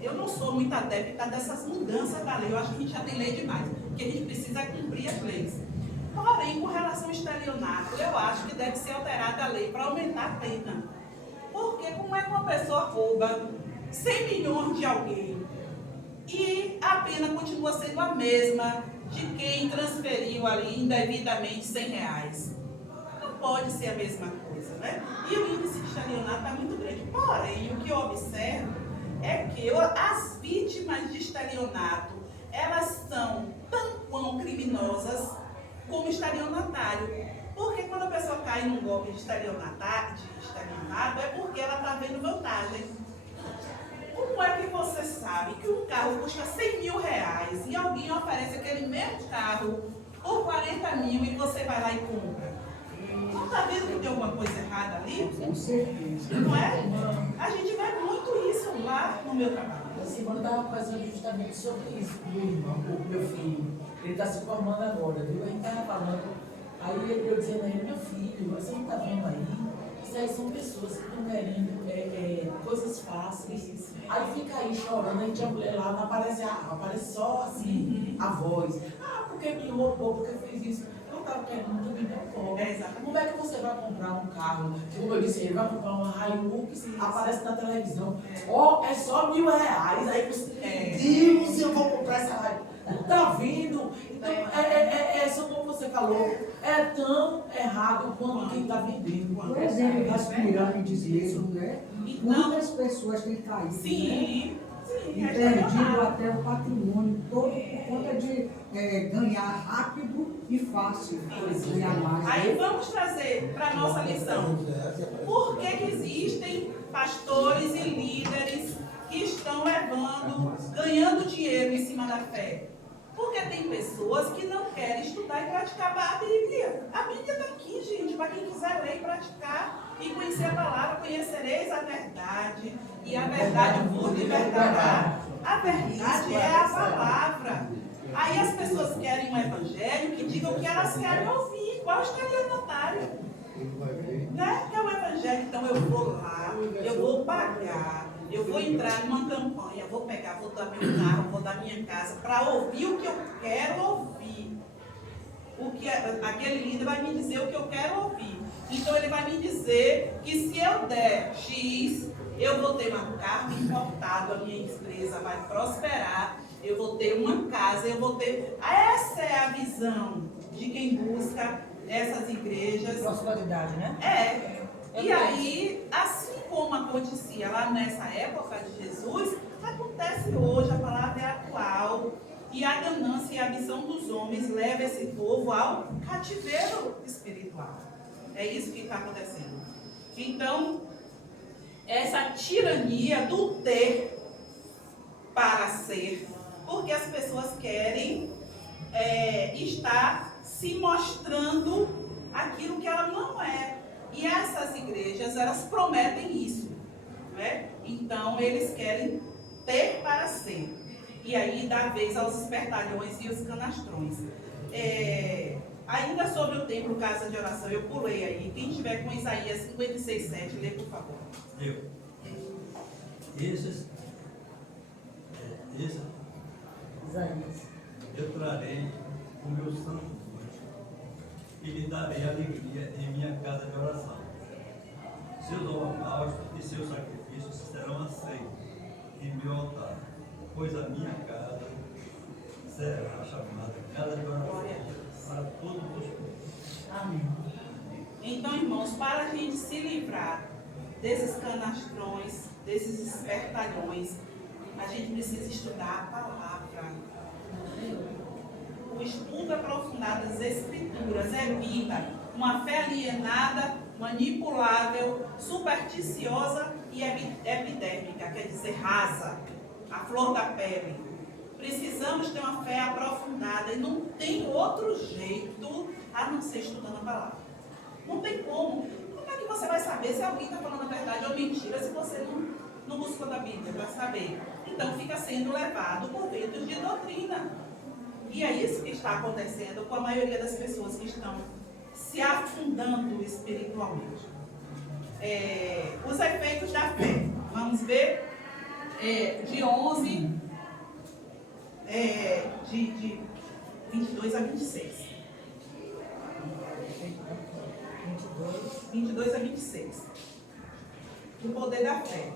Eu não sou muito adepta dessas mudanças da lei. Eu acho que a gente já tem lei demais, porque a gente precisa cumprir as leis. Porém, com relação ao estelionato, eu acho que deve ser alterada a lei para aumentar a pena. Porque como é que uma pessoa rouba 100 milhões de alguém e a pena continua sendo a mesma de quem transferiu ali indevidamente 100 reais? Não pode ser a mesma coisa, né? E o índice de estelionato está muito grande. Porém, o que eu observo é que as vítimas de estelionato, elas são tão como criminosas, como estelionatário. Porque quando a pessoa cai num golpe de estelionato, é porque ela está vendo vantagem. Como é que você sabe que um carro custa 100 mil reais e alguém oferece aquele mesmo carro por 40 mil e você vai lá e compra? Não está vendo que tem alguma coisa errada ali? Com certeza. Não é? A gente vê muito isso lá no meu trabalho. Assim, quando eu estava conversando justamente sobre isso com o meu irmão, com o meu filho, ele está se formando agora, viu? A gente estava falando, aí eu dizendo a ele, meu filho, você não está vendo aí? Isso aí são pessoas que estão querendo coisas fáceis. Aí fica aí chorando, a gente a mulher lá, não aparece, aparece só assim, a voz. Ah, porque me roubou, porque fez isso. Eu estava querendo também dar pobre. Como é que você vai comprar um carro? Como eu disse, ele vai comprar uma Hilux, aparece na televisão. Ó, é só R$1.000. Aí você, Deus, eu vou comprar essa Hilux. Tá vindo? Então, como você falou, é tão errado quanto quem está vendendo. Por exemplo, as pirâmides mesmo, né? Muitas pessoas têm caído, né? Sim. E perdido até o patrimônio todo por conta de ganhar rápido e fácil. Ganhar mais. Aí vamos trazer para a nossa lição. Por que existem pastores e líderes que estão ganhando dinheiro em cima da fé? Porque tem pessoas que não querem estudar e praticar a Bíblia. A Bíblia está aqui, gente, para quem quiser ler e praticar e conhecer a palavra, conhecereis a verdade, e a verdade vos libertará. A verdade é a palavra. Aí as pessoas querem um evangelho que digam que elas querem ouvir, igual o estelionatário. Né? Que é o evangelho, então eu vou lá, eu vou pagar. Eu vou entrar numa campanha, vou dar meu carro, vou dar minha casa, para ouvir o que eu quero ouvir. Aquele líder vai me dizer o que eu quero ouvir. Então ele vai me dizer que se eu der X, eu vou ter um carro importado, a minha empresa vai prosperar, eu vou ter uma casa, eu vou ter... Essa é a visão de quem busca essas igrejas. Prosperidade, né? E aí, assim como acontecia lá nessa época de Jesus, acontece hoje, a palavra é atual. E a ganância e a ambição dos homens leva esse povo ao cativeiro espiritual. É isso que está acontecendo. Então, essa tirania do ter para ser, porque as pessoas querem estar se mostrando aquilo que ela não é. E essas igrejas, elas prometem isso, né? Então, eles querem ter para ser. E aí dá vez aos espertalhões e os canastrões. Ainda sobre o templo, casa de oração, eu pulei aí. Quem tiver com Isaías 56:7, lê, por favor. Isaías. Eu trarei o meu santo monte e lhe darei alegria em minha casa de oração. Seus holocaustos e seus sacrifícios serão aceitos em meu altar, pois a minha casa será chamada casa de oração para todos os povos. Amém. Então, irmãos, para a gente se livrar desses canastrões, desses espertalhões, a gente precisa estudar a palavra. O estudo aprofundado das Escrituras evita uma fé alienada, manipulável, supersticiosa e epidérmica, quer dizer, rasa, a flor da pele. Precisamos ter uma fé aprofundada e não tem outro jeito a não ser estudando a palavra. Não tem como. Como é que você vai saber se alguém está falando a verdade ou mentira se você não buscou da Bíblia para saber? Então fica sendo levado por ventos de doutrina. E é isso que está acontecendo com a maioria das pessoas que estão se afundando espiritualmente. Os efeitos da fé. Vamos ver de 11, de 22 a 26. 22 a 26. O poder da fé.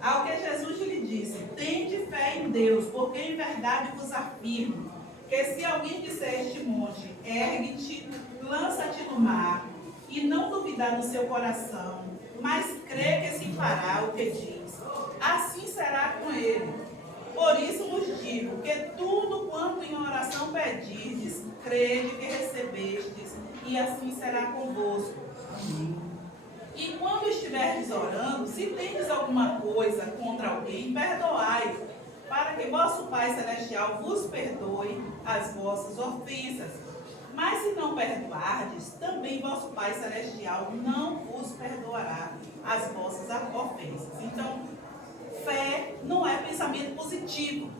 Ao que Jesus lhe disse: tende fé em Deus, porque em verdade vos afirmo que se alguém disser este monte, ergue-te, lança-te no mar, e não duvidar no seu coração, mas crê que se fará o que diz, assim será com ele. Por isso vos digo digo que tudo quanto em oração pedirdes, crede que recebestes, e assim será convosco. E quando estiverdes orando, se tendes alguma coisa contra alguém, perdoai, para que vosso Pai Celestial vos perdoe as vossas ofensas. Mas se não perdoardes, também vosso Pai Celestial não vos perdoará as vossas ofensas. Então, fé não é pensamento positivo.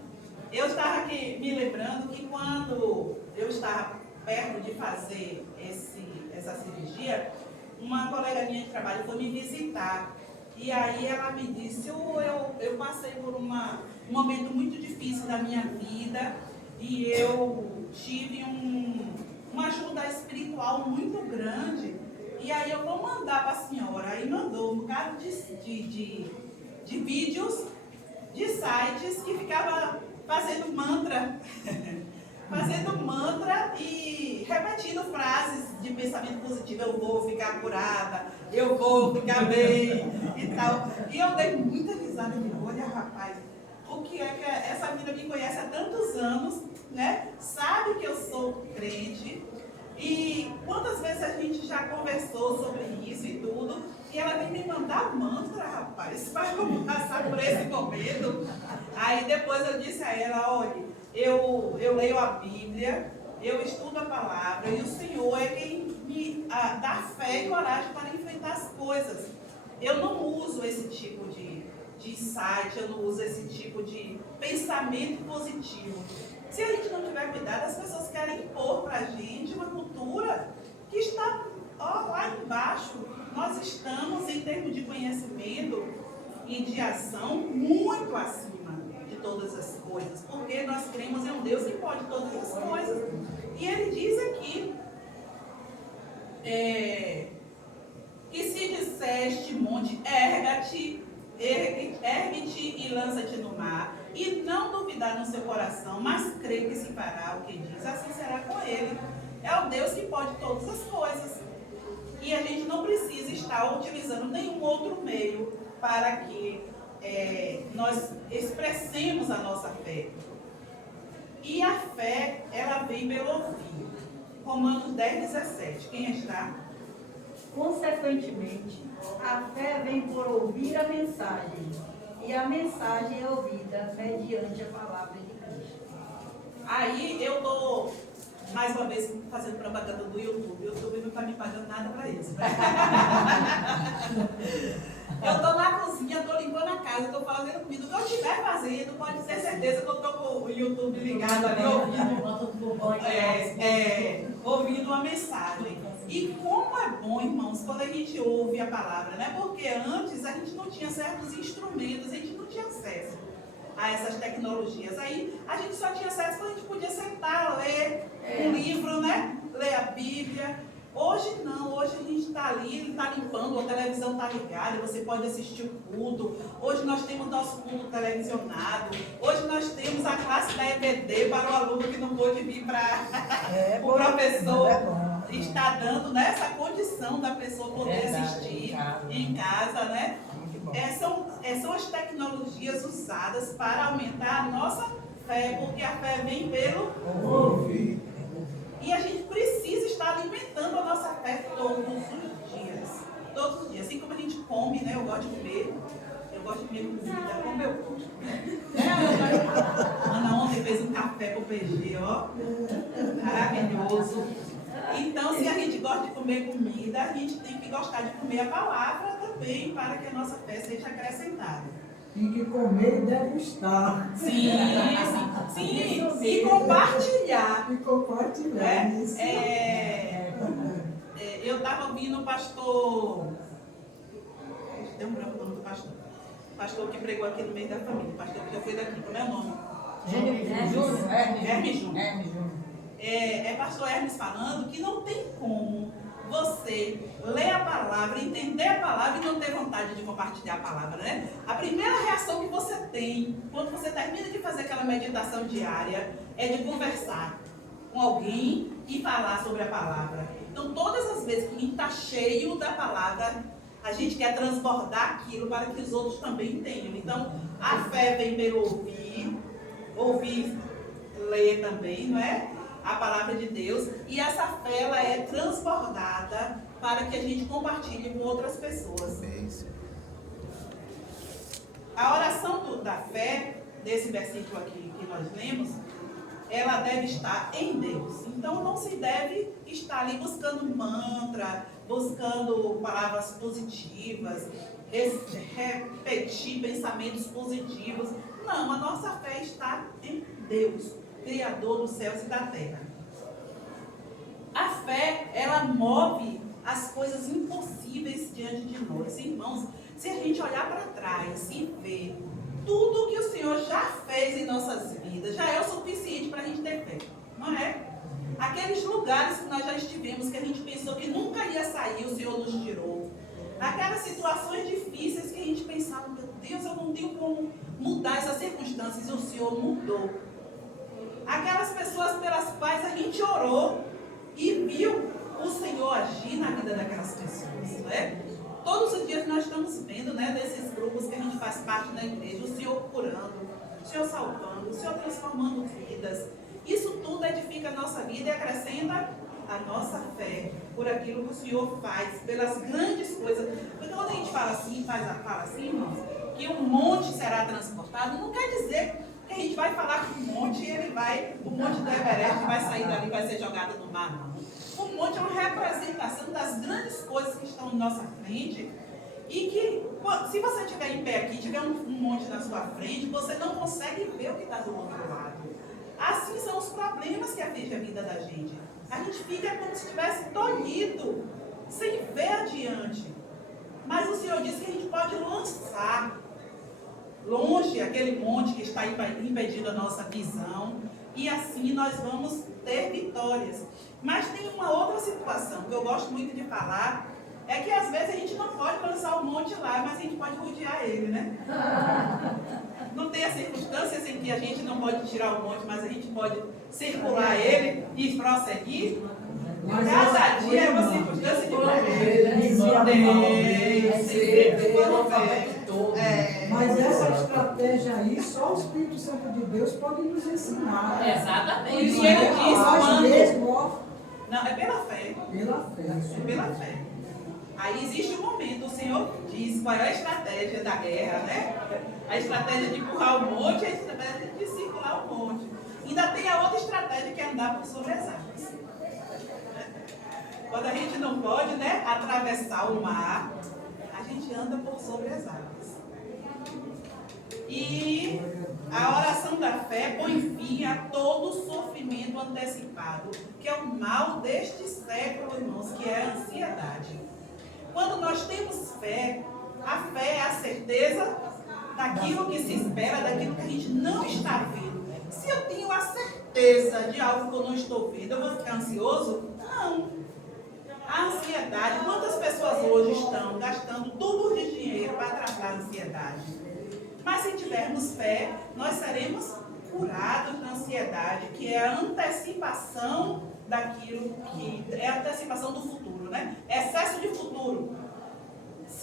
Eu estava aqui me lembrando que quando eu estava perto de fazer essa cirurgia, uma colega minha de trabalho foi me visitar. E aí ela me disse, eu passei por um momento muito difícil da minha vida e eu tive uma ajuda espiritual muito grande. E aí eu vou mandar para a senhora. Aí mandou um bocado de vídeos, de sites que ficava fazendo mantra. Fazendo mantra e repetindo frases de pensamento positivo. Eu vou ficar curada, eu vou ficar bem e tal. E eu dei muita risada de olha, rapaz, o que é que essa menina me conhece há tantos anos, né? Sabe que eu sou crente. E quantas vezes a gente já conversou sobre isso e tudo, e ela vem me mandar mantra, rapaz, para eu passar por esse momento. Aí depois eu disse a ela, olha, eu leio a Bíblia, eu estudo a palavra, e o Senhor é quem me dá fé e coragem para enfrentar as coisas. Eu não uso esse tipo de site, eu não uso esse tipo de pensamento positivo. Se a gente não tiver cuidado, as pessoas querem impor para a gente uma cultura que está lá embaixo. Nós estamos, em termos de conhecimento e de ação, muito acima de todas as coisas, porque nós cremos em um Deus que pode todas as coisas. E ele diz aqui, que se disseste, monte, ergue-te e lança-te no mar, e não duvidar no seu coração, mas crê que se fará o que diz, assim será com ele. É o Deus que pode todas as coisas. E a gente não precisa estar utilizando nenhum outro meio para que nós expressemos a nossa fé. E a fé, ela vem pelo ouvir. Romanos 10:17. Quem está? Consequentemente, a fé vem por ouvir a mensagem, e a mensagem é ouvida mediante a palavra de Cristo. Aí eu estou, mais uma vez, fazendo propaganda do YouTube. O YouTube não está me pagando nada para isso. Eu estou na cozinha, estou limpando a casa, estou fazendo comida. O que eu estiver fazendo, pode ter certeza que eu estou com o YouTube ligado ali, ouvindo uma mensagem. E como é bom, irmãos, quando a gente ouve a palavra, né? Porque antes a gente não tinha certos instrumentos, a gente não tinha acesso a essas tecnologias. Aí a gente só tinha acesso quando a gente podia sentar, ler um livro, né? Ler a Bíblia. Hoje não, hoje a gente está ali, ele está limpando, a televisão está ligada, você pode assistir o culto. Hoje nós temos nosso culto televisionado. Hoje nós temos a classe da EBD para o aluno que não pôde vir para o professor. Está dando, né, essa condição da pessoa poder assistir em casa, né? São as tecnologias usadas para aumentar a nossa fé, porque a fé vem pelo ouvir. E a gente precisa estar alimentando a nossa fé todos os dias. Todos os dias. Assim como a gente come, né? Eu gosto de comer. Eu gosto de comer comida, como eu gosto. Ana ontem fez um café com PG, ó. Maravilhoso. Então, se a gente gosta de comer comida, a gente tem que gostar de comer a palavra também, para que a nossa fé seja acrescentada. Tem que comer e degustar. Sim. E compartilhar. E compartilhar, isso. Eu estava ouvindo o pastor... Tem um branco nome do pastor. O pastor que pregou aqui no meio da família. O pastor que já foi daqui. Como é o nome? Hermes Júnior. É pastor Hermes falando que não tem como você ler a palavra, entender a palavra e não ter vontade de compartilhar a palavra, né? A primeira reação que você tem quando você termina de fazer aquela meditação diária é de conversar com alguém e falar sobre a palavra. Então, todas as vezes que a gente está cheio da palavra, a gente quer transbordar aquilo para que os outros também tenham. Então, a fé vem pelo ouvir, ler também, não é? A palavra de Deus. E essa fé, ela é transbordada para que a gente compartilhe com outras pessoas. A oração da fé, desse versículo aqui que nós lemos, ela deve estar em Deus. Então não se deve estar ali buscando mantra, buscando palavras positivas, repetir pensamentos positivos. Não, a nossa fé está em Deus, Criador dos céus e da terra. A fé, ela move as coisas impossíveis diante de nós. Irmãos, se a gente olhar para trás e ver tudo que o Senhor já fez em nossas vidas, já é o suficiente para a gente ter fé, não é? Aqueles lugares que nós já estivemos, que a gente pensou que nunca ia sair, o Senhor nos tirou. Aquelas situações difíceis que a gente pensava, meu Deus, eu não tenho como mudar essas circunstâncias, e o Senhor mudou. Aquelas pessoas pelas quais a gente orou e viu o Senhor agir na vida daquelas pessoas, não é? Todos os dias nós estamos vendo, né, desses grupos que a gente faz parte da igreja, o Senhor curando, o Senhor salvando, o Senhor transformando vidas. Isso tudo edifica a nossa vida e acrescenta a nossa fé por aquilo que o Senhor faz, pelas grandes coisas. Porque quando a gente fala assim, irmãos, que um monte será transportado, não quer dizer que a gente vai falar que o monte do Everest vai sair dali e vai ser jogado no mar, não. O monte é uma representação das grandes coisas que estão na nossa frente e que, se você estiver em pé aqui, tiver um monte na sua frente, você não consegue ver o que está do outro lado. Assim são os problemas que afligem a vida da gente. A gente fica como se estivesse tolhido, sem ver adiante. Mas o Senhor disse que a gente pode lançar longe aquele monte que está impedindo a nossa visão, e assim nós vamos ter vitórias. Mas tem uma outra situação que eu gosto muito de falar, é que às vezes a gente não pode lançar o monte lá, mas a gente pode rodear ele, né? Não tem as circunstâncias em que a gente não pode tirar o monte, mas a gente pode circular ele e prosseguir. Cada dia é uma circunstância diferente. Mas essa estratégia aí, só o Espírito Santo de Deus pode nos ensinar. Exatamente. E E ele diz quando... Não, é pela fé. Pela fé. É pela fé. Aí existe um momento, o Senhor diz qual é a estratégia da guerra, né? A estratégia de empurrar o monte, a estratégia de circular o monte. Ainda tem a outra estratégia que é andar por sobre as águas. Quando a gente não pode, né, atravessar o mar, a gente anda por sobre as águas. E a oração da fé põe fim a todo sofrimento antecipado, que é o mal deste século, irmãos, que é a ansiedade. Quando nós temos fé, a fé é a certeza daquilo que se espera, daquilo que a gente não está vendo. Se eu tenho a certeza de algo que eu não estou vendo, eu vou ficar ansioso? Não. A ansiedade, quantas pessoas hoje estão gastando tudo de dinheiro para tratar a ansiedade? Mas se tivermos fé, nós seremos curados da ansiedade, que é a antecipação daquilo que é a antecipação do futuro, né? Excesso de futuro.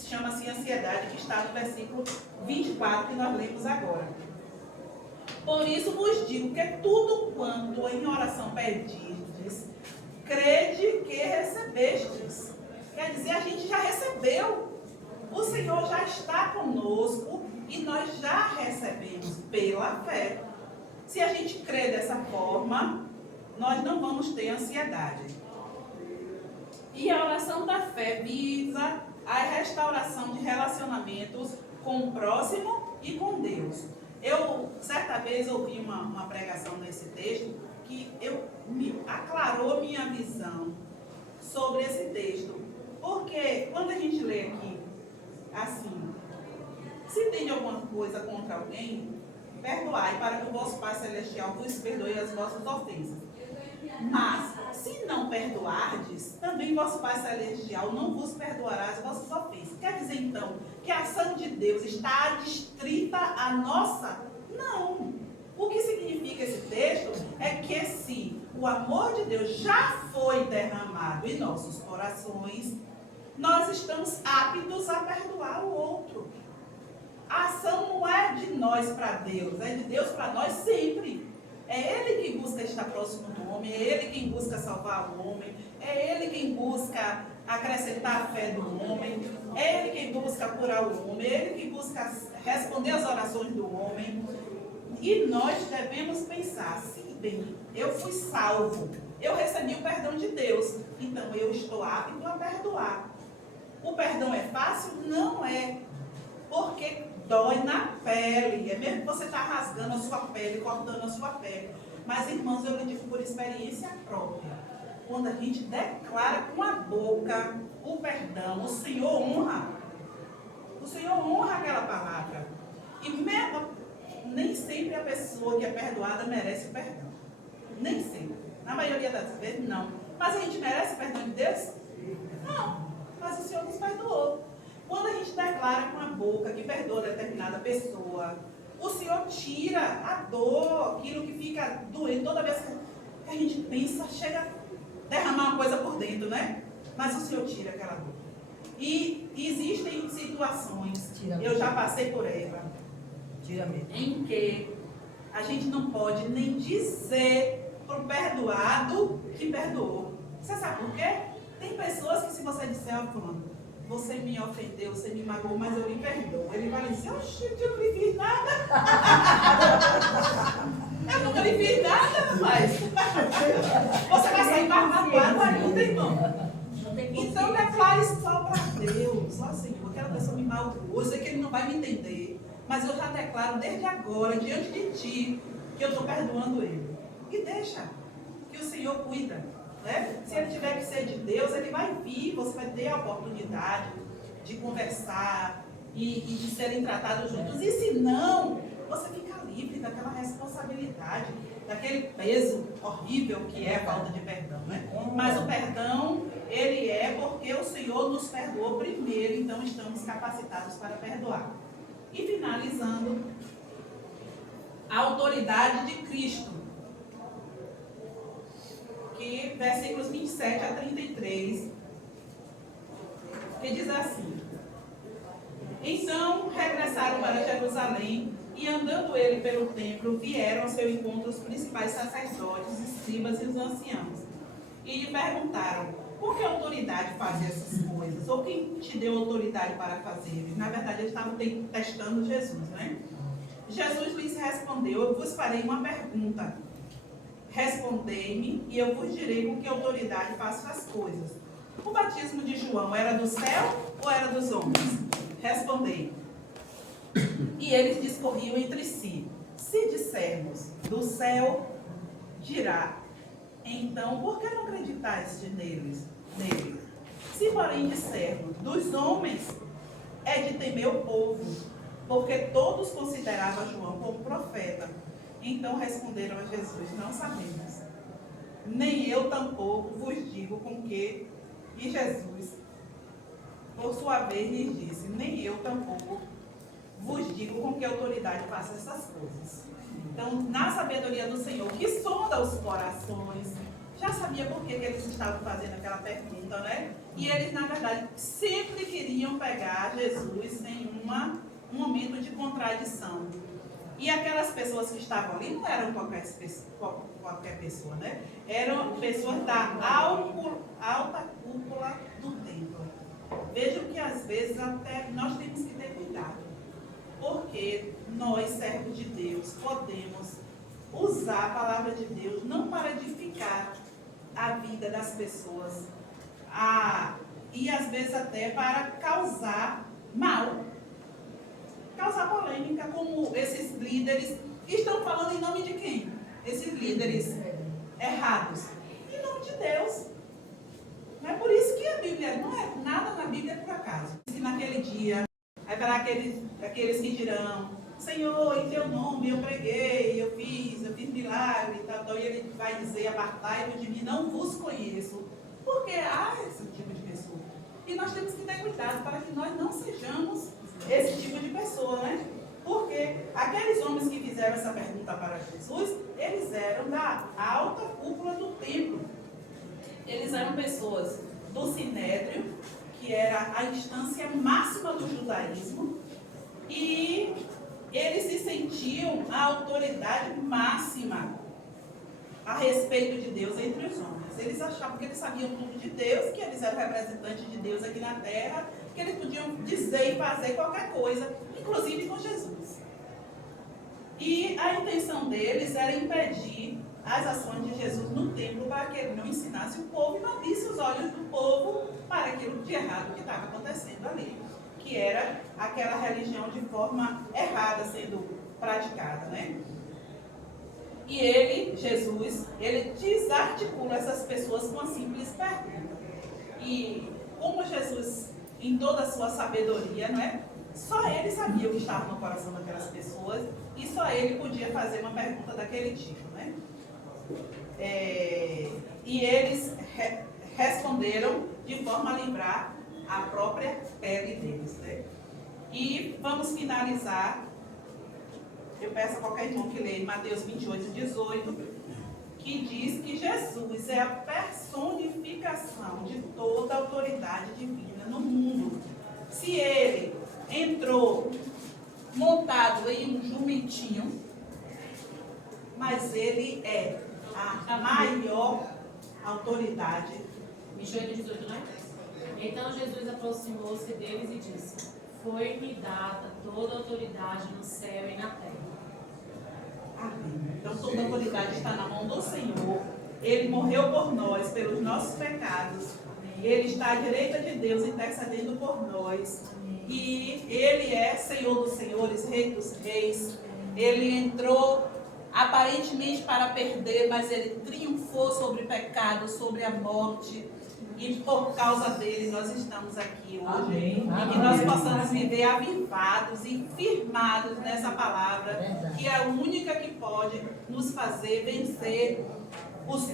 Chama-se ansiedade, que está no versículo 24 que nós lemos agora. Por isso vos digo que tudo quanto em oração pedistes, crede que recebestes. Quer dizer, a gente já recebeu. O Senhor já está conosco e nós já recebemos pela fé. Se a gente crê dessa forma, nós não vamos ter ansiedade. E a oração da fé visa a restauração de relacionamentos com o próximo e com Deus. Eu, certa vez, ouvi uma pregação nesse texto que me aclarou minha visão sobre esse texto. Porque quando a gente lê aqui, assim, se tem alguma coisa contra alguém, perdoai para que o vosso Pai Celestial vos perdoe as vossas ofensas. Mas, se não perdoardes, também vosso Pai Celestial não vos perdoará as vossas ofensas. Quer dizer, então, que a ação de Deus está adstrita à nossa? Não. O que significa esse texto é que se o amor de Deus já foi derramado em nossos corações, nós estamos aptos a perdoar o outro. A ação não é de nós para Deus, é de Deus para nós sempre. É Ele quem busca estar próximo do homem, é Ele quem busca salvar o homem, é Ele quem busca acrescentar a fé do homem, é Ele quem busca curar o homem, é Ele quem busca responder às orações do homem. E nós devemos pensar, sim, bem, eu fui salvo, eu recebi o perdão de Deus, então eu estou apto a perdoar. O perdão é fácil? Não é, porque dói na pele, é mesmo que você está rasgando a sua pele, cortando a sua pele. Mas, irmãos, eu lhe digo por experiência própria, quando a gente declara com a boca o perdão, o Senhor honra aquela palavra. E mesmo, nem sempre a pessoa que é perdoada merece o perdão. Nem sempre. Na maioria das vezes, não. Mas a gente merece o perdão de Deus? Não. Mas o Senhor nos perdoou. Quando a gente declara com a boca que perdoa determinada pessoa, o Senhor tira a dor, aquilo que fica doendo toda vez que a gente pensa, chega a derramar uma coisa por dentro, né? Mas o Senhor tira aquela dor. E existem situações, eu já passei por ela, em que a gente não pode nem dizer para o perdoado que perdoou. Você sabe por quê? Tem pessoas que se você disser, você me ofendeu, você me magoou, mas eu lhe perdoo. Ele vai dizer, oxe, eu não lhe fiz nada. Eu nunca lhe fiz nada, rapaz. Você vai sair mais magoado ainda, irmão. Então declare só para Deus, ó Senhor, aquela pessoa me magoou, eu sei que Ele não vai me entender, mas eu já declaro desde agora, diante de Ti, que eu estou perdoando Ele. E deixa que o Senhor cuida. Né? Se ele tiver que ser de Deus, ele vai vir, você vai ter a oportunidade de conversar e de serem tratados juntos. E se não, você fica livre daquela responsabilidade, daquele peso horrível que é a falta de perdão. Né? Mas o perdão, ele é porque o Senhor nos perdoou primeiro, então estamos capacitados para perdoar. E finalizando, a autoridade de Cristo. Que versículos 27 a 33, que diz assim: Então regressaram para Jerusalém, e andando ele pelo templo, vieram ao seu encontro os principais sacerdotes, escribas e os anciãos, e lhe perguntaram: por que autoridade faz essas coisas? Ou quem te deu autoridade para fazer? Na verdade, eles estavam testando Jesus, né? Jesus lhes respondeu: eu vos farei uma pergunta. Respondei-me, e eu vos direi com que autoridade faço as coisas. O batismo de João era do céu ou era dos homens? Respondei. E eles discorriam entre si. Se dissermos do céu, dirá, então por que não acreditais nele? Se porém dissermos dos homens, é de temer o povo, porque todos consideravam João como profeta. Então responderam a Jesus: não sabemos, nem eu tampouco vos digo com que. E Jesus, por sua vez, lhes disse: nem eu tampouco vos digo com que autoridade faço essas coisas. Então, na sabedoria do Senhor, que sonda os corações, já sabia por que eles estavam fazendo aquela pergunta, né? E eles, na verdade, sempre queriam pegar Jesus em um momento de contradição. E aquelas pessoas que estavam ali não eram qualquer pessoa, né? Eram pessoas da alta cúpula do templo. Vejam que às vezes até nós temos que ter cuidado. Porque nós, servos de Deus, podemos usar a palavra de Deus não para edificar a vida das pessoas, e às vezes até para causar mal. Causar polêmica, como esses líderes estão falando em nome de quem? Esses líderes errados. Em nome de Deus. Não é por isso que a Bíblia, não é nada na Bíblia por acaso. E naquele dia, haverá aqueles que dirão: Senhor, em teu nome eu preguei, eu fiz milagre e tal. Então ele vai dizer: apartai-vos de mim, não vos conheço. Porque há esse tipo de pessoa. E nós temos que ter cuidado para que nós não sejamos esse tipo de pessoa, né? Porque aqueles homens que fizeram essa pergunta para Jesus, eles eram da alta cúpula do templo. Eles eram pessoas do Sinédrio, que era a instância máxima do judaísmo, E eles se sentiam a autoridade máxima a respeito de Deus entre os homens. Eles achavam que eles sabiam tudo de Deus, que eles eram representantes de Deus aqui na terra, que eles podiam dizer e fazer qualquer coisa, inclusive com Jesus. E a intenção deles era impedir as ações de Jesus no templo para que ele não ensinasse o povo e não abrisse os olhos do povo para aquilo de errado que estava acontecendo ali, que era aquela religião de forma errada sendo praticada, né? E ele, Jesus, ele desarticula essas pessoas com uma simples pergunta. E como Jesus, em toda a sua sabedoria, não é? Só ele sabia o que estava no coração daquelas pessoas e só ele podia fazer uma pergunta daquele tipo, né? E eles responderam de forma a livrar a própria pele deles, né? E vamos finalizar. Eu peço a qualquer irmão que leia Mateus 28, 18, que diz que Jesus é a personificação de toda a autoridade divina no mundo. Se ele entrou montado em um jumentinho, mas ele é a maior autoridade. 28, 18, né? Então Jesus aproximou-se deles e disse: foi-me dada toda a autoridade no céu e na terra. Amém. Então toda a autoridade está na mão do Senhor. Ele morreu por nós, pelos nossos pecados. Ele está à direita de Deus intercedendo por nós. E Ele é Senhor dos senhores, Rei dos reis. Ele entrou aparentemente para perder, mas Ele triunfou sobre o pecado, sobre a morte. E por causa dele nós estamos aqui hoje. Amém. E que nós possamos viver avivados e firmados nessa palavra, que é a única que pode nos fazer vencer,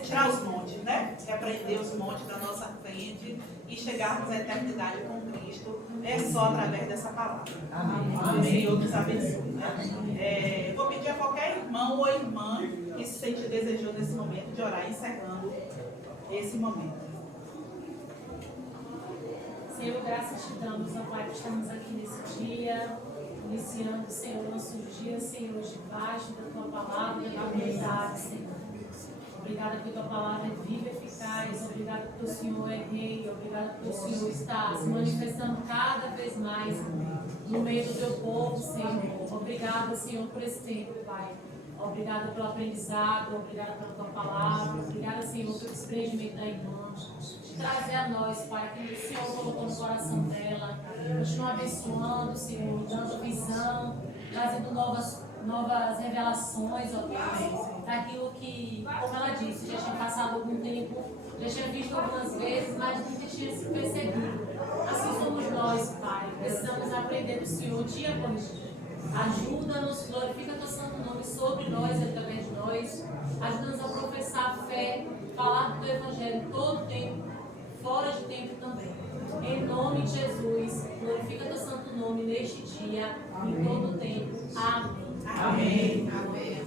tirar os montes, né? Repreender os montes da nossa frente e chegarmos à eternidade com Cristo. É só através dessa palavra. Amém. O Senhor nos abençoe, né? Vou pedir a qualquer irmão ou irmã que se sente desejoso nesse momento de orar, encerrando esse momento. Senhor, graças te damos, ó Pai, que estamos aqui nesse dia, iniciando, Senhor, nosso dia, Senhor, debaixo da Tua palavra, da Tua verdade, Senhor. Obrigada porque Tua palavra é viva e eficaz, obrigada porque o Senhor é Rei, obrigada porque o Senhor está se manifestando cada vez mais no meio do Teu povo, Senhor. Obrigada, Senhor, por esse tempo, Pai. Obrigada pelo aprendizado, obrigada pela Tua palavra, obrigada, Senhor, pelo desprendimento da irmã. Trazer a nós, Pai, aquilo que o Senhor colocou no coração dela. Continua abençoando, Senhor, dando visão, trazendo novas revelações, ó Pai, daquilo que, como ela disse, já tinha passado algum tempo, já tinha visto algumas vezes, mas nunca tinha se percebido. Assim somos nós, Pai. Precisamos aprender do Senhor dia após dia. Ajuda-nos, glorifica Teu santo nome sobre nós e através de nós. Ajuda-nos a professar a fé, falar do Teu Evangelho em todo tempo, fora de tempo também. Em nome de Jesus, glorifica Teu santo nome neste dia, em todo tempo. Amém. Amém. Amém.